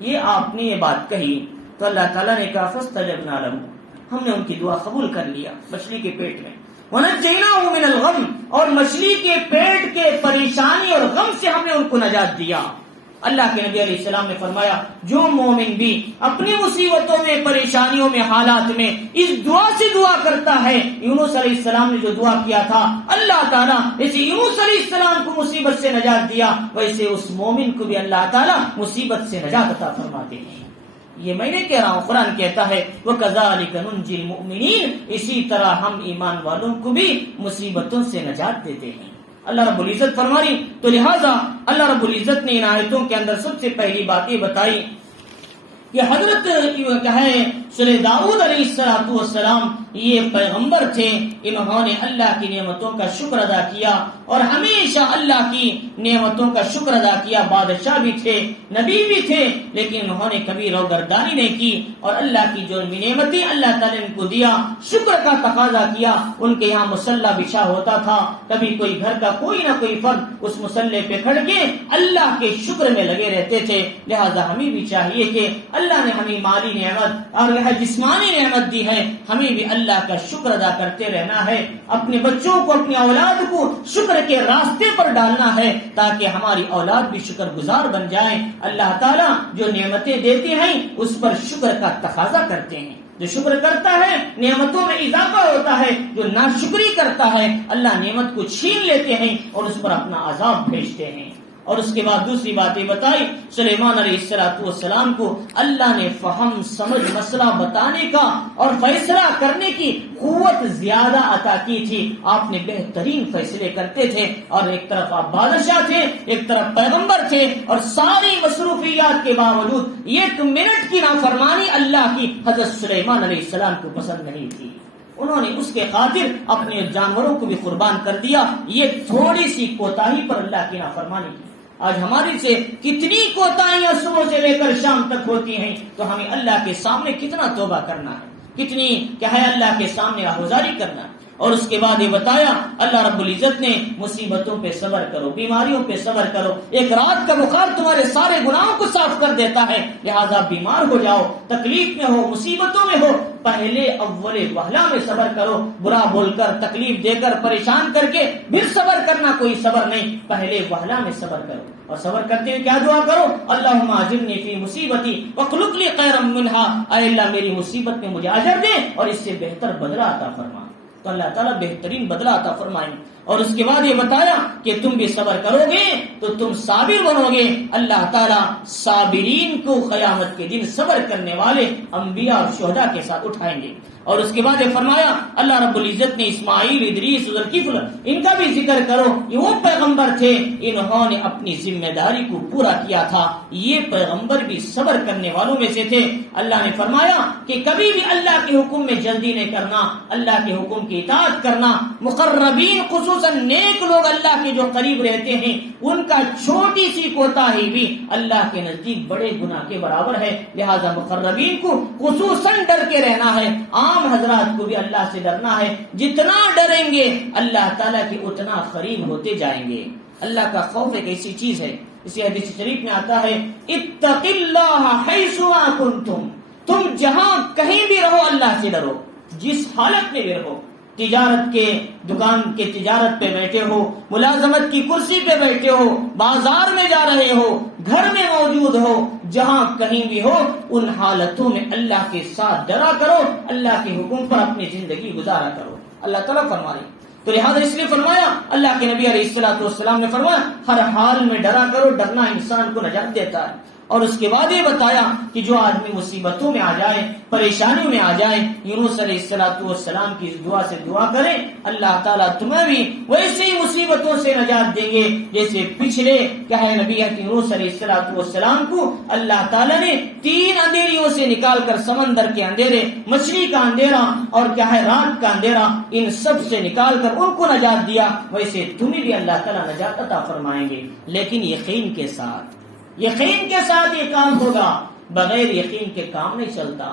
یہ آپ نے یہ بات کہی تو اللہ تعالیٰ نے کہا فاستجبنا لہ، ہم نے ان کی دعا قبول کر لیا مچھلی کے پیٹ میں، ونجیناہ من الغم، اور مچھلی کے پیٹ کے پریشانی اور غم سے ہم نے ان کو نجات دیا۔ اللہ کے نبی علیہ السلام نے فرمایا جو مومن بھی اپنی مصیبتوں میں پریشانیوں میں حالات میں اس دعا سے دعا کرتا ہے، یونس علیہ السلام نے جو دعا کیا تھا اللہ تعالیٰ جیسے یونس علیہ السلام کو مصیبت سے نجات دیا ویسے اس مومن کو بھی اللہ تعالیٰ مصیبت سے نجات عطا فرماتے ہیں۔ یہ میں نے کہہ رہا ہوں، قرآن کہتا ہے وَكَذَلِكَ نُنْجِي الْمُؤْمِنِينَ، اسی طرح ہم ایمان والوں کو بھی مصیبتوں سے نجات دیتے ہیں۔ اللہ رب العزت فرماری تو لہذا اللہ رب العزت نے ان آیتوں کے اندر سب سے پہلی بات یہ بتائی کہ حضرت سورہ داؤد علیہ السلام یہ پیغمبر تھے، انہوں نے اللہ کی نعمتوں کا شکر ادا کیا اور ہمیشہ اللہ کی نعمتوں کا شکر ادا کیا۔ بادشاہ بھی تھے، نبی بھی تھے، لیکن انہوں نے کبھی روگردانی نہیں کی اور اللہ کی جو نعمتیں اللہ تعالیٰ نے ان کو دیا شکر کا تقاضا کیا۔ ان کے یہاں مصلی بچھا ہوتا تھا، کبھی کوئی گھر کا کوئی نہ کوئی فرد اس مصلی پہ کھڑ کے اللہ کے شکر میں لگے رہتے تھے۔ لہذا ہمیں بھی چاہیے کہ اللہ نے ہمیں مالی نعمت اور جسمانی نعمت دی ہے، ہمیں بھی اللہ کا شکر ادا کرتے رہنا ہے، اپنے بچوں کو اپنی اولاد کو شکر کے راستے پر ڈالنا ہے تاکہ ہماری اولاد بھی شکر گزار بن جائے۔ اللہ تعالیٰ جو نعمتیں دیتے ہیں اس پر شکر کا تقاضا کرتے ہیں، جو شکر کرتا ہے نعمتوں میں اضافہ ہوتا ہے، جو ناشکری کرتا ہے اللہ نعمت کو چھین لیتے ہیں اور اس پر اپنا عذاب بھیجتے ہیں۔ اور اس کے بعد دوسری بات یہ بتائی سلیمان علیہ السلام کو اللہ نے فہم سمجھ مسئلہ بتانے کا اور فیصلہ کرنے کی قوت زیادہ عطا کی تھی۔ آپ نے بہترین فیصلے کرتے تھے اور ایک طرف آپ بادشاہ تھے، ایک طرف پیغمبر تھے، اور ساری مصروفیات کے باوجود ایک منٹ کی نافرمانی اللہ کی حضرت سلیمان علیہ السلام کو پسند نہیں تھی۔ انہوں نے اس کے خاطر اپنے جانوروں کو بھی قربان کر دیا۔ یہ تھوڑی سی کوتاہی پر اللہ کی نافرمانی کی۔ آج ہماری سے کتنی کوتاہیاں صبح سے لے کر شام تک ہوتی ہیں، تو ہمیں اللہ کے سامنے کتنا توبہ کرنا ہے، کتنی کیا ہے اللہ کے سامنے آہوزاری کرنا ہے۔ اور اس کے بعد یہ بتایا اللہ رب العزت نے مصیبتوں پہ صبر کرو، بیماریوں پہ صبر کرو۔ ایک رات کا بخار تمہارے سارے گناہوں کو صاف کر دیتا ہے، لہذا بیمار ہو جاؤ، تکلیف میں ہو، مصیبتوں میں ہو، پہلے اول وہلہ میں صبر کرو۔ برا بول کر، تکلیف دے کر، پریشان کر کے پھر صبر کرنا کوئی صبر نہیں، پہلے وہلہ میں صبر کرو۔ اور صبر کرتے ہوئے کیا دعا کرو؟ اللہم اجرنی فی مصیبتی واخلق لی خیرا منہا، اے اللہ میری مصیبت میں مجھے اجر دے اور اس سے بہتر بدلہ عطا فرما۔ تو اللہ تعالیٰ بہترین بدلہ عطا فرمائیں۔ اور اس کے بعد یہ بتایا کہ تم بھی صبر کرو گے تو تم صابر بنو گے۔ اللہ تعالیٰ صابرین کو قیامت کے دن صبر کرنے والے انبیاء اور شہداء کے ساتھ اٹھائیں گے۔ اور اس کے بعد یہ فرمایا اللہ رب العزت نے اسماعیل، ادریس، ذوالکفل ان کا بھی ذکر کرو، یہ وہ پیغمبر تھے انہوں نے اپنی ذمہ داری کو پورا کیا تھا، یہ پیغمبر بھی صبر کرنے والوں میں سے تھے۔ اللہ نے فرمایا کہ کبھی بھی اللہ کے حکم میں جلدی نہیں کرنا، اللہ کے حکم کی اطاعت کرنا۔ مقربین خصوصاً نیک لوگ اللہ کے جو قریب رہتے ہیں ان کا چھوٹی سی کوتاہی بھی اللہ کے نزدیک بڑے گناہ کے برابر ہے، لہذا مقربین کو خصوصاً ڈر کے رہنا ہے۔ عام حضرات کو بھی اللہ سے ڈرنا ہے، جتنا ڈریں گے اللہ تعالیٰ کے اتنا قریب ہوتے جائیں گے۔ اللہ کا خوف ایک ایسی چیز ہے، اسی حدیث شریف میں آتا ہے اتق اللہ حیث ما کنتم، تم جہاں کہیں بھی رہو اللہ سے ڈرو، جس حالت میں بھی رہو، تجارت کے دکان کے تجارت پہ بیٹھے ہو، ملازمت کی کرسی پہ بیٹھے ہو، بازار میں جا رہے ہو، گھر میں موجود ہو، جہاں کہیں بھی ہو ان حالتوں میں اللہ کے ساتھ ڈرا کرو، اللہ کے حکم پر اپنی زندگی گزارا کرو۔ اللہ تعالیٰ فرمائے تو لہٰذا اس لیے فرمایا اللہ کے نبی علیہ السلام نے فرمایا ہر حال میں ڈرا کرو، ڈرنا انسان کو نجات دیتا ہے۔ اور اس کے بعد یہ بتایا کہ جو آدمی مصیبتوں میں آ جائے، پریشانیوں میں آ جائے، یونس علیہ السلام کی اس دعا سے دعا کرے، اللہ تعالیٰ تمہیں بھی ویسے ہی مصیبتوں سے نجات دیں گے جیسے پچھلے کیا ہے نبی یونس علیہ السلام کو اللہ تعالیٰ نے 3 اندھیریوں سے نکال کر، سمندر کے اندھیرے، مچھلی کا اندھیرا اور کیا ہے رات کا اندھیرا، ان سب سے نکال کر ان کو نجات دیا، ویسے تمہیں بھی اللہ تعالیٰ نجات عطا فرمائیں گے، لیکن یقین کے ساتھ۔ یقین کے ساتھ یہ کام ہوگا، بغیر یقین کے کام نہیں چلتا۔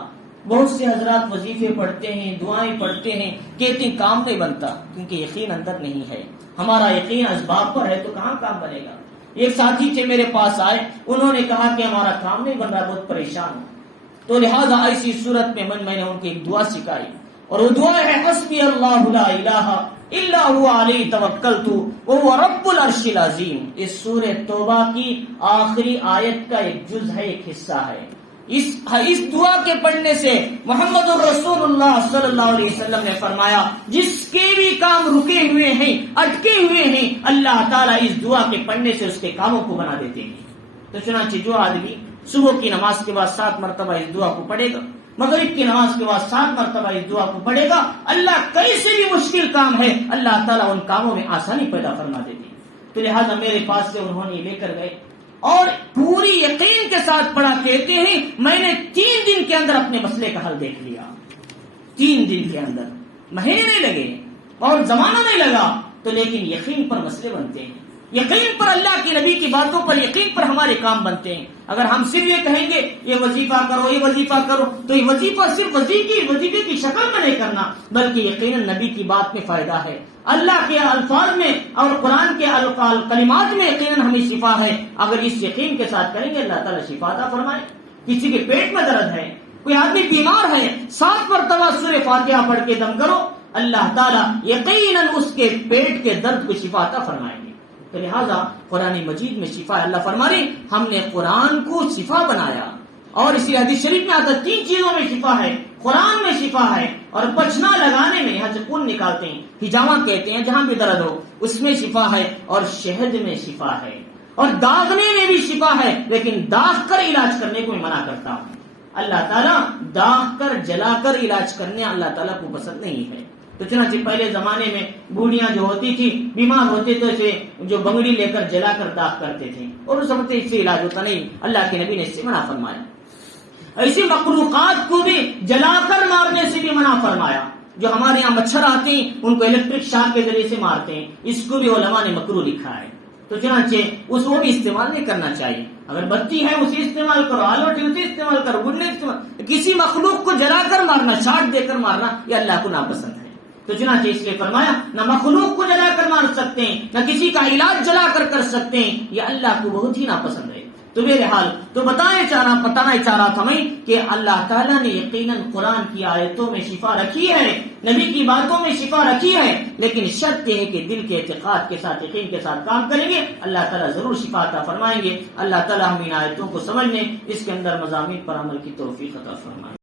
بہت سے حضرات وظیفے پڑھتے ہیں، دعائیں پڑھتے ہیں، کہتے ہیں کام نہیں بنتا کیونکہ یقین اندر نہیں ہے۔ ہمارا یقین اسباب پر ہے تو کہاں کام بنے گا؟ ایک ساتھی تھے میرے پاس آئے، انہوں نے کہا کہ ہمارا کام نہیں بن رہا، بہت پریشان ہوں۔ تو لہٰذا ایسی صورت میں میں نے ان کو ایک دعا سکھائی، اور وہ دعا ہے حسبی اللہ لا الہ الا هو علیہ توکلت وهو رب العرش العظیم. اس سورہ توبہ کی آخری آیت کا ایک جز ہے، ایک حصہ ہے. اس دعا کے پڑھنے سے محمد رسول اللہ صلی اللہ علیہ وسلم نے فرمایا جس کے بھی کام رکے ہوئے ہیں، اٹکے ہوئے ہیں، اللہ تعالیٰ اس دعا کے پڑھنے سے اس کے کاموں کو بنا دیتے ہیں. تو چنانچہ جو آدمی صبح کی نماز کے بعد 7 مرتبہ اس دعا کو پڑھے گا، مغرب کی نماز کے بعد 7 مرتبہ اس دعا کو پڑھے گا، اللہ کیسے بھی مشکل کام ہے اللہ تعالیٰ ان کاموں میں آسانی پیدا فرما دیتے ہیں. تو لہٰذا میرے پاس سے انہوں نے لے کر گئے اور پوری یقین کے ساتھ پڑھا. کہتے ہیں میں نے 3 دن کے اندر اپنے مسئلے کا حل دیکھ لیا. 3 دن کے اندر، مہینے لگے اور زمانہ نہیں لگا، تو لیکن یقین پر مسئلے بنتے ہیں، یقین پر اللہ کے نبی کی باتوں پر یقین پر ہمارے کام بنتے ہیں. اگر ہم صرف یہ کہیں گے یہ وظیفہ کرو، یہ وظیفہ کرو، تو یہ وظیفہ صرف وظیفے کی شکل میں نہیں کرنا، بلکہ یقیناً نبی کی بات میں فائدہ ہے، اللہ کے الفاظ میں اور قرآن کے کلمات میں یقیناً ہمیں شفا ہے. اگر اس یقین کے ساتھ کریں گے اللہ تعالیٰ شفا عطا فرمائے. کسی کے پیٹ میں درد ہے، کوئی آدمی بیمار ہے، 7 مرتبہ سورہ فاتحہ پڑھ کے دم کرو، اللہ تعالیٰ یقیناً اس کے پیٹ کے درد کو شفا عطا فرمائیں گے. تو لہٰذا قرآن مجید میں شفا ہے. اللہ فرما رہے ہم نے قرآن کو شفا بنایا. اور اسی حدیث شریف میں آتا 3 چیزوں میں شفا ہے، قرآن میں شفا ہے، اور پچنا لگانے میں، یہاں سے خون نکالتے ہیں، ہجامہ کہتے ہیں، جہاں بھی درد ہو اس میں شفا ہے، اور شہد میں شفا ہے، اور داغنے میں بھی شفا ہے. لیکن داغ کر علاج کرنے کو میں منع کرتا ہوں. اللہ تعالیٰ داغ کر جلا کر علاج کرنے اللہ تعالیٰ کو پسند نہیں ہے. تو چنانچہ پہلے زمانے میں بوڑھیاں جو ہوتی تھی بیمار ہوتے تو اسے جو بنگڑی لے کر جلا کر داغ کرتے تھے، اور سمجھتے اس سے علاج ہوتا نہیں. اللہ کے نبی نے اس سے منع فرمایا. ایسی مخلوقات کو بھی جلا کر مارنے سے بھی منع فرمایا. جو ہمارے یہاں مچھر آتے ہیں ان کو الیکٹرک شاک کے ذریعے سے مارتے ہیں، اس کو بھی علماء نے مکروہ لکھا ہے. تو چنانچہ اس کو بھی استعمال نہیں کرنا چاہیے. اگر بتی ہے اسے استعمال کرو، آلوٹی اسے استعمال کرو، گڈنے استعمال. کسی مخلوق کو جلا کر مارنا، شاٹ دے کر مارنا، یہ اللہ کو ناپسند ہے. تو چنانچہ اس لیے فرمایا نہ مخلوق کو جلا کر مار سکتے ہیں، نہ کسی کا علاج جلا کر سکتے ہیں، یہ اللہ کو بہت ہی ناپسند ہے. تو بہرحال تو بتانا چاہ رہا تھا میں کہ اللہ تعالیٰ نے یقیناً قرآن کی آیتوں میں شفا رکھی ہے، نبی کی باتوں میں شفا رکھی ہے، لیکن شرط یہ ہے کہ دل کے اعتقاد کے ساتھ، یقین کے ساتھ کام کریں گے، اللہ تعالیٰ ضرور شفا عطا فرمائیں گے. اللہ تعالیٰ ہم ان آیتوں کو سمجھنے، اس کے اندر مضامین پر عمل کی توفیق عطا فرمائے.